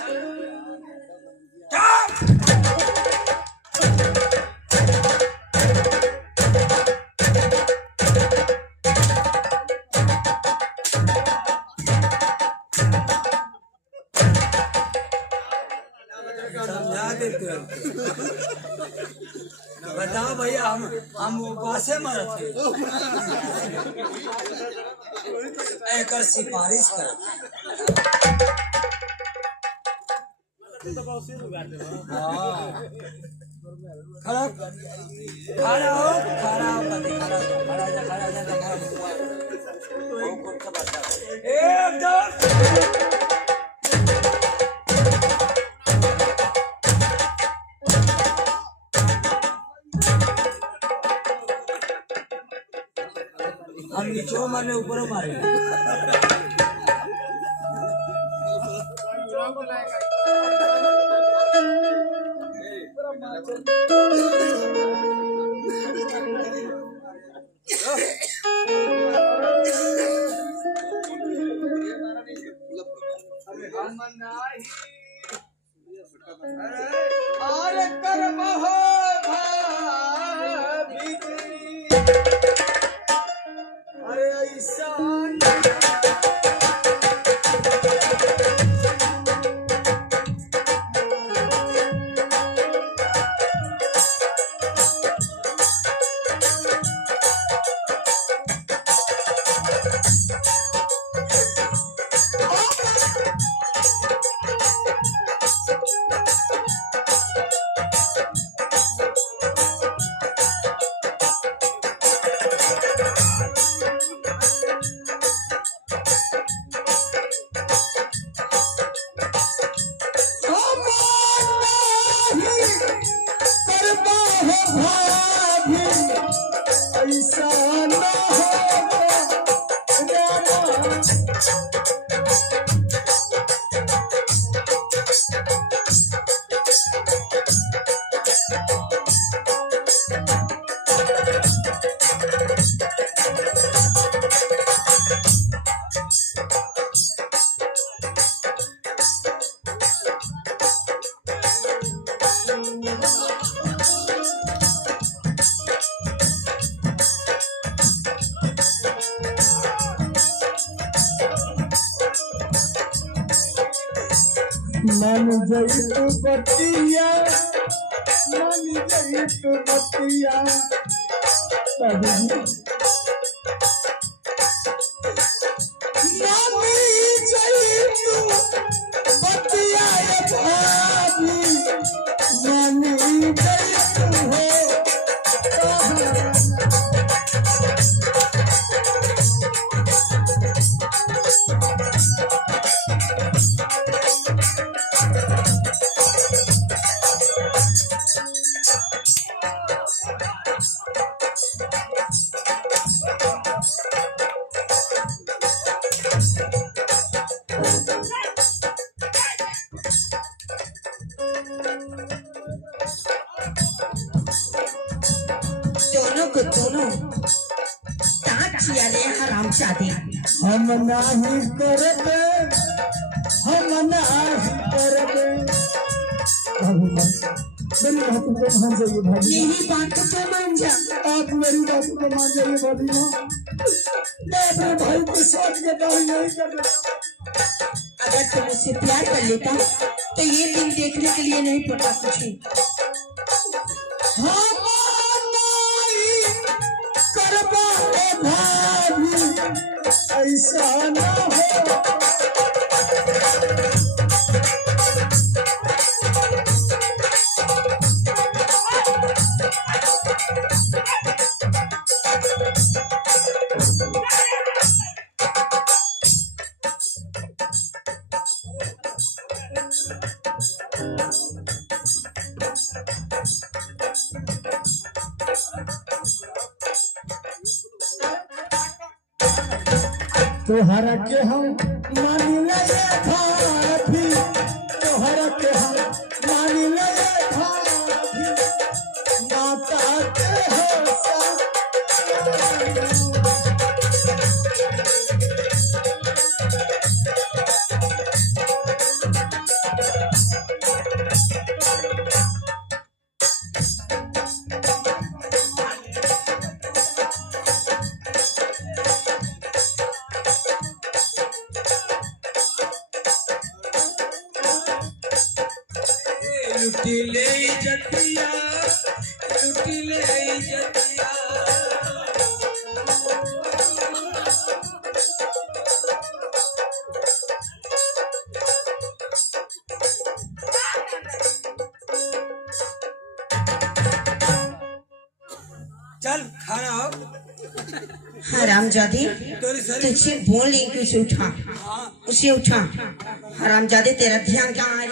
समझा देते हो। बताओ भैया, हम उपवास से मरत थे। एक सिफारिश कर। खड़ा खड़ा हो, खड़ा हो, खड़ा जा, एकदम हम नीचे मारने ऊपर मारे। अरे कर्म हो भाभी, अरे ऐसा मन जई तू बतिया, मन जई तू बतिया, दोनों ताचिया रे हराम जादे। हम नहीं करते, हम नहीं करते। मेरी बात को मान जाइए भाभी, यही बात को मान जा। आप मेरी बात को मान जाइए भाभी माँ। मैं अपने भाई को साथ के नहीं करता। अगर तुम उससे प्यार कर लेता तो ये दिन देखने के लिए नहीं पड़ता कुछ ही। ऐसा ना हो, तोहरा के हम मानी ले भाभी, तोहरा के हम मानी ले भाभी, माता के हो सा लुटिले जतिया, लुटिले जतिया। चल खाना हो। हरामजादे तुझसे बोल रही कि उसे उठा, उसे उठा। हरामजादे तेरा ध्यान कहाँ है?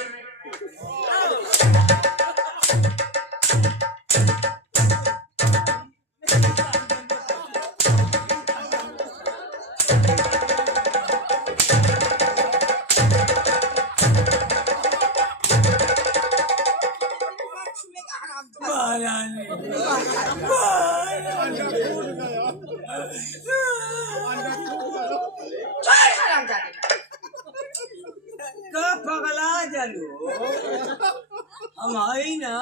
पगला जालू हम आई ना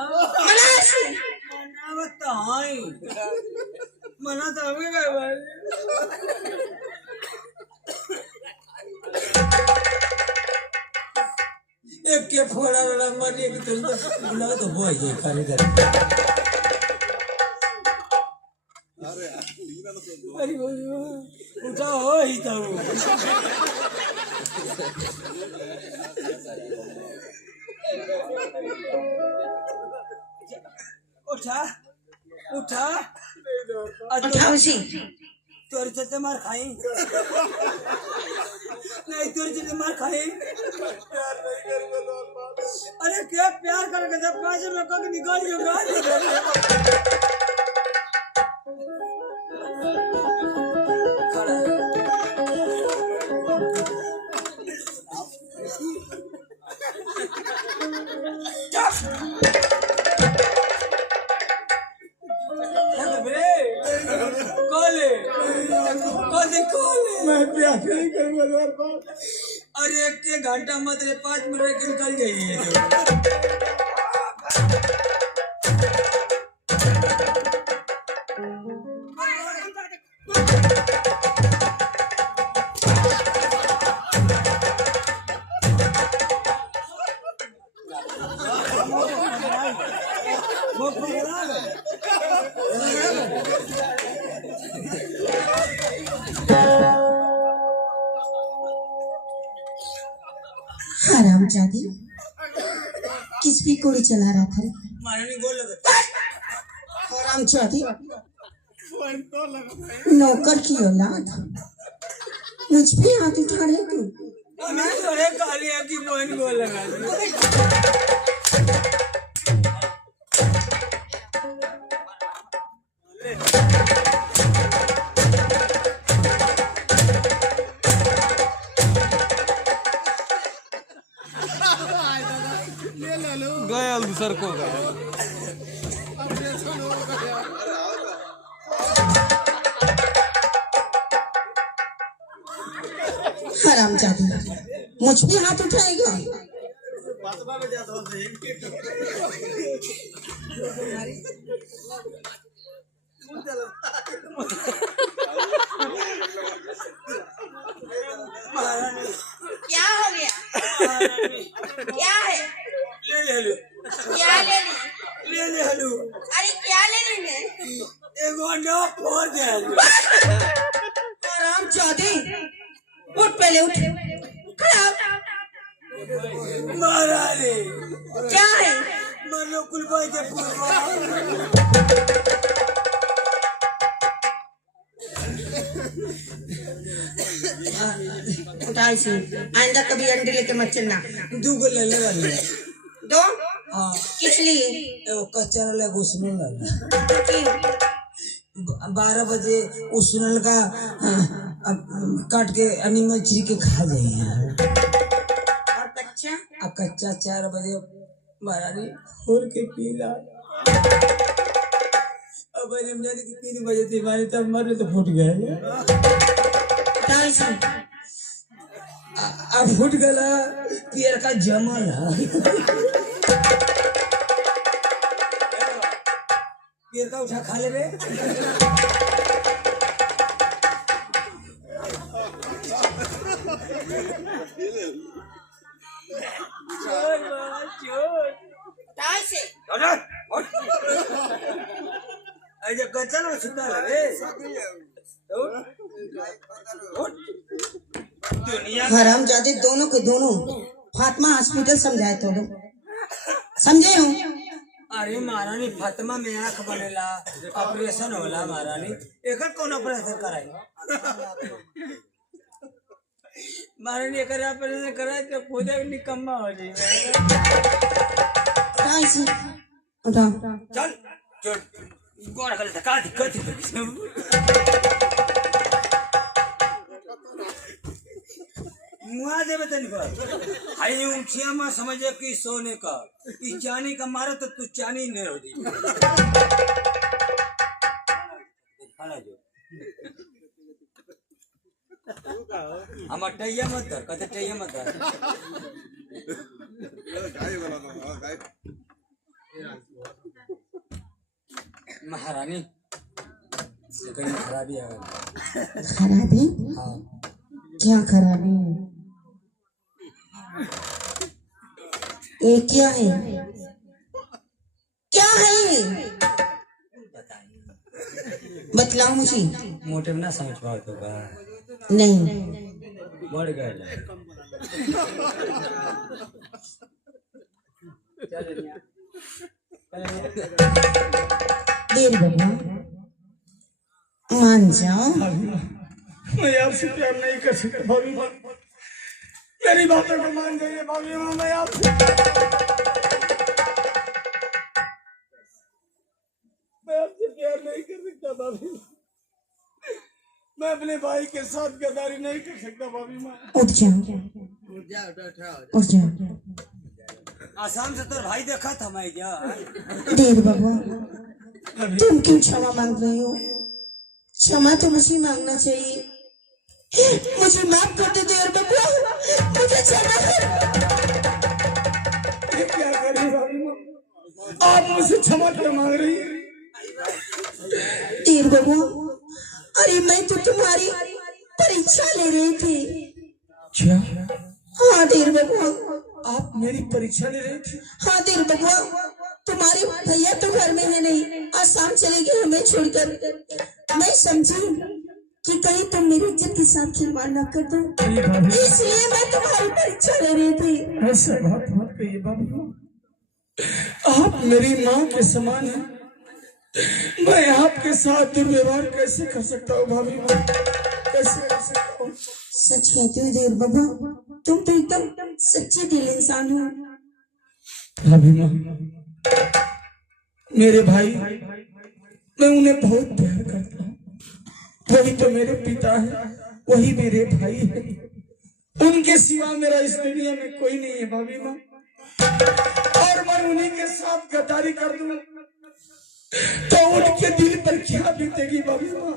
मना तो आई मना तो हमें एक के फोड़ा रंग मारी एक तो तो बोल ये कारीगर अरे उठा हो ही तो उठा उठा उठा उसे। तोरी चलते मार खाई नहीं, तोरी चलते मार खाई। अरे क्या प्यार करके जब 5 लोगों को निकाल होगा अरे 1 घंटा मत रे 5 मिनट के निकल जाइए। हरामजादी किस भी कोड़ी चला रहा था? मारने गोल लगा। हरामजादी नौकर की औलाद मुझ पे हाथ उठा रहे तू। मैं तो है कालिया की मोहन गोल लगा। गया दूसर को गया। हरामजादी मुझ पे हाथ उठाएगा? क्या हो गया? क्या है? ले लो क्या ले ली? ले लो। अरे क्या ले ली मैं? एगो अंडा फोड़ दे। हरामजादी उठ, पहले उठ, खड़ा हो। मारा रे क्या है? मरलो कुलबाई के पूरा। उठा इसे, आइंदा कभी अंडे लेके मत चलना। 2 को ले वाली। 2? हाँ किस लिए? वो कच्चा ले घुसने लगा। 12 बजे उस नल का अब काट के अनिमल मछली के खा जाइए। और कच्चा? अब कच्चा 4 बजे महारानी खोल के पीला। अब हमने 3 बजे थी मारी तब मरे तो फूट गए। अब फूट गला पियर का जमल है। पियर का उठा खा ले रे। टाई से ऐसे कचरा में सुता रे। हराम जादे दोनों के दोनों फातिमा हॉस्पिटल समझाए तो समझे हो। अरे महारानी फातिमा में आंख बनेला ऑपरेशन होला महारानी एकर कौन ऑपरेशन कराई महारानी एकर ऑपरेशन कराए तो खुद निकम्मा हो जाए। ऐसे उठा चल चल गोड़ कर का दिक्कत है। मुआ देवे तनी पर हाई ऊंचिया में समझे कि सोने का ई चानी का मारा तो तू चानी नहीं हो जी। खाना जो हम टैया मत कर कहते टैया मत कर। महारानी कहीं खराबी आ गई। खराबी? हाँ क्या खराबी है? ये क्या है? क्या है? बतलाओ मुझे। मोटे में ना समझ पाओ तो का नहीं बढ़ गए। देर बाबा मान जाओ। मैं आपसे प्यार नहीं कर सकता भाभी माँ, मेरी बातों को मान जाइए भाभी माँ। मैं आपसे प्यार नहीं कर सकता भाभी माँ। मैं अपने भाई के साथ गद्दारी नहीं कर सकता भाभी माँ। उठ जाओ उठ जाओ। आसाम से तो भाई देखा था मैं क्या। देर बाबा तुम क्यों क्षमा मांग रहे हो? क्षमा तो मुझे मांगना चाहिए। मुझे माफ कर दे देर बाबा, मुझे क्षमा कर। ये क्या कर रही भाभी माँ? आप मुझसे क्षमा क्यों मांग रही है? देर बाबा अरे मैं तो तुम्हारी परीक्षा ले रही थी। क्या हाँ देर बाबा आप मेरी परीक्षा ले रहे थे? हाँ देर बाबा तुम्हारे भैया तो घर में है नहीं, आज शाम चले गए हमें छोड़कर। मैं समझी कि कहीं तुम मेरी इज्जत के साथ खिलवाड़ न कर दो, इसलिए मैं तुम्हारी परीक्षा ले रही थी। ऐसा बात मत कहिए भाभी माँ, आप मेरी माँ के समान हैं। मैं आपके साथ दुर्व्यवहार कैसे कर सकता हूँ भाभी माँ, कैसे कर सकता हूँ? सच कहते हो देर बाबा, तुम तो एकदम सच्चे दिल इंसान हो। भाभी माँ मेरे भाई, मैं उन्हें बहुत प्यार करता हूँ। वही तो मेरे पिता है, वही मेरे भाई है। उनके सिवा मेरा इस दुनिया में कोई नहीं है भाभी माँ। और मैं उन्हीं के साथ गद्दारी कर दूं तो उनके दिल पर क्या बीतेगी भाभी माँ?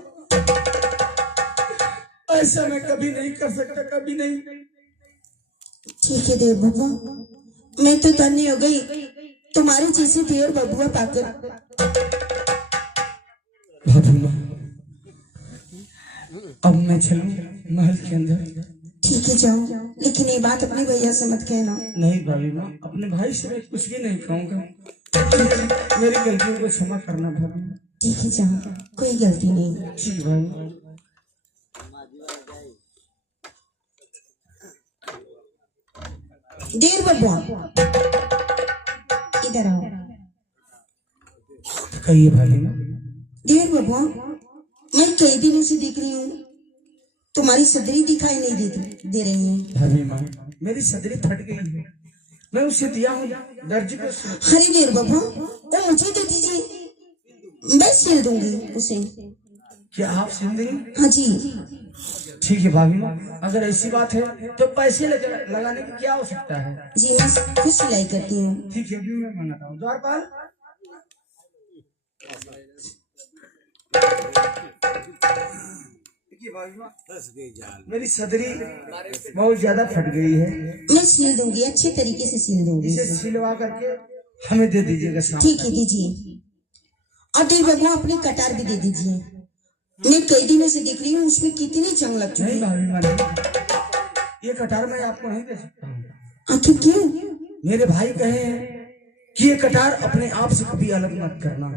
ऐसा मैं कभी नहीं कर सकता, कभी नहीं। ठीक है देव बबुआ, मैं तो धन्य हो गई तुम्हारे जैसे देव बबुआ पाकर। भाभी माँ अब मैं चलूं महल के अंदर? ठीक है जाओ, लेकिन ये बात अपने भैया से मत कहना। नहीं भाभी माँ, अपने भाई से मैं कुछ भी नहीं कहूँगा। मेरी गलतियों को क्षमा करना भाभी माँ। ठीक है जाओ, कोई गलती नहीं। जी भाई। देर बबुआ इधर आओ। कहिए भाभी माँ। देर बबुआ, मैं कई दिनों से देख रही हूँ तुम्हारी सदरी दिखाई नहीं दे रही है। भाभी माँ मेरी सदरी फट गई है, मैं उसे दिया हूँ दर्जी को। हरी देर बबुआ, वो मुझे दे दीजिए, मैं सिल दूंगी उसे। क्या आप सिल देंगे? हाँ जी। ठीक है भाभी माँ, अगर ऐसी बात है तो पैसे लगाने की क्या आवश्यकता है? जी मैं खुद सिलाई करती हूँ। ठीक है, अभी मैं मंगाता हूँ। द्वारपाल, देखिए भाभी माँ, मेरी सदरी बहुत ज्यादा फट गई है, मैं सिल दूंगी, अच्छे तरीके से सिल दूंगी। इसे सिलवा करके हमें दे दीजिएगा शाम ठीक है दीजिए। और देख बबुआ अपनी कटार भी दे दीजिए। मैं कई दिनों से देख रही हूँ उसमें कितनी जंग लग चुकी नहीं है। भाभी माँ, ये कटार मैं आपको नहीं दे सकता हूँ। आखिर क्यों? मेरे भाई कहे हैं कि ये कटार अपने आप से कभी अलग मत करना।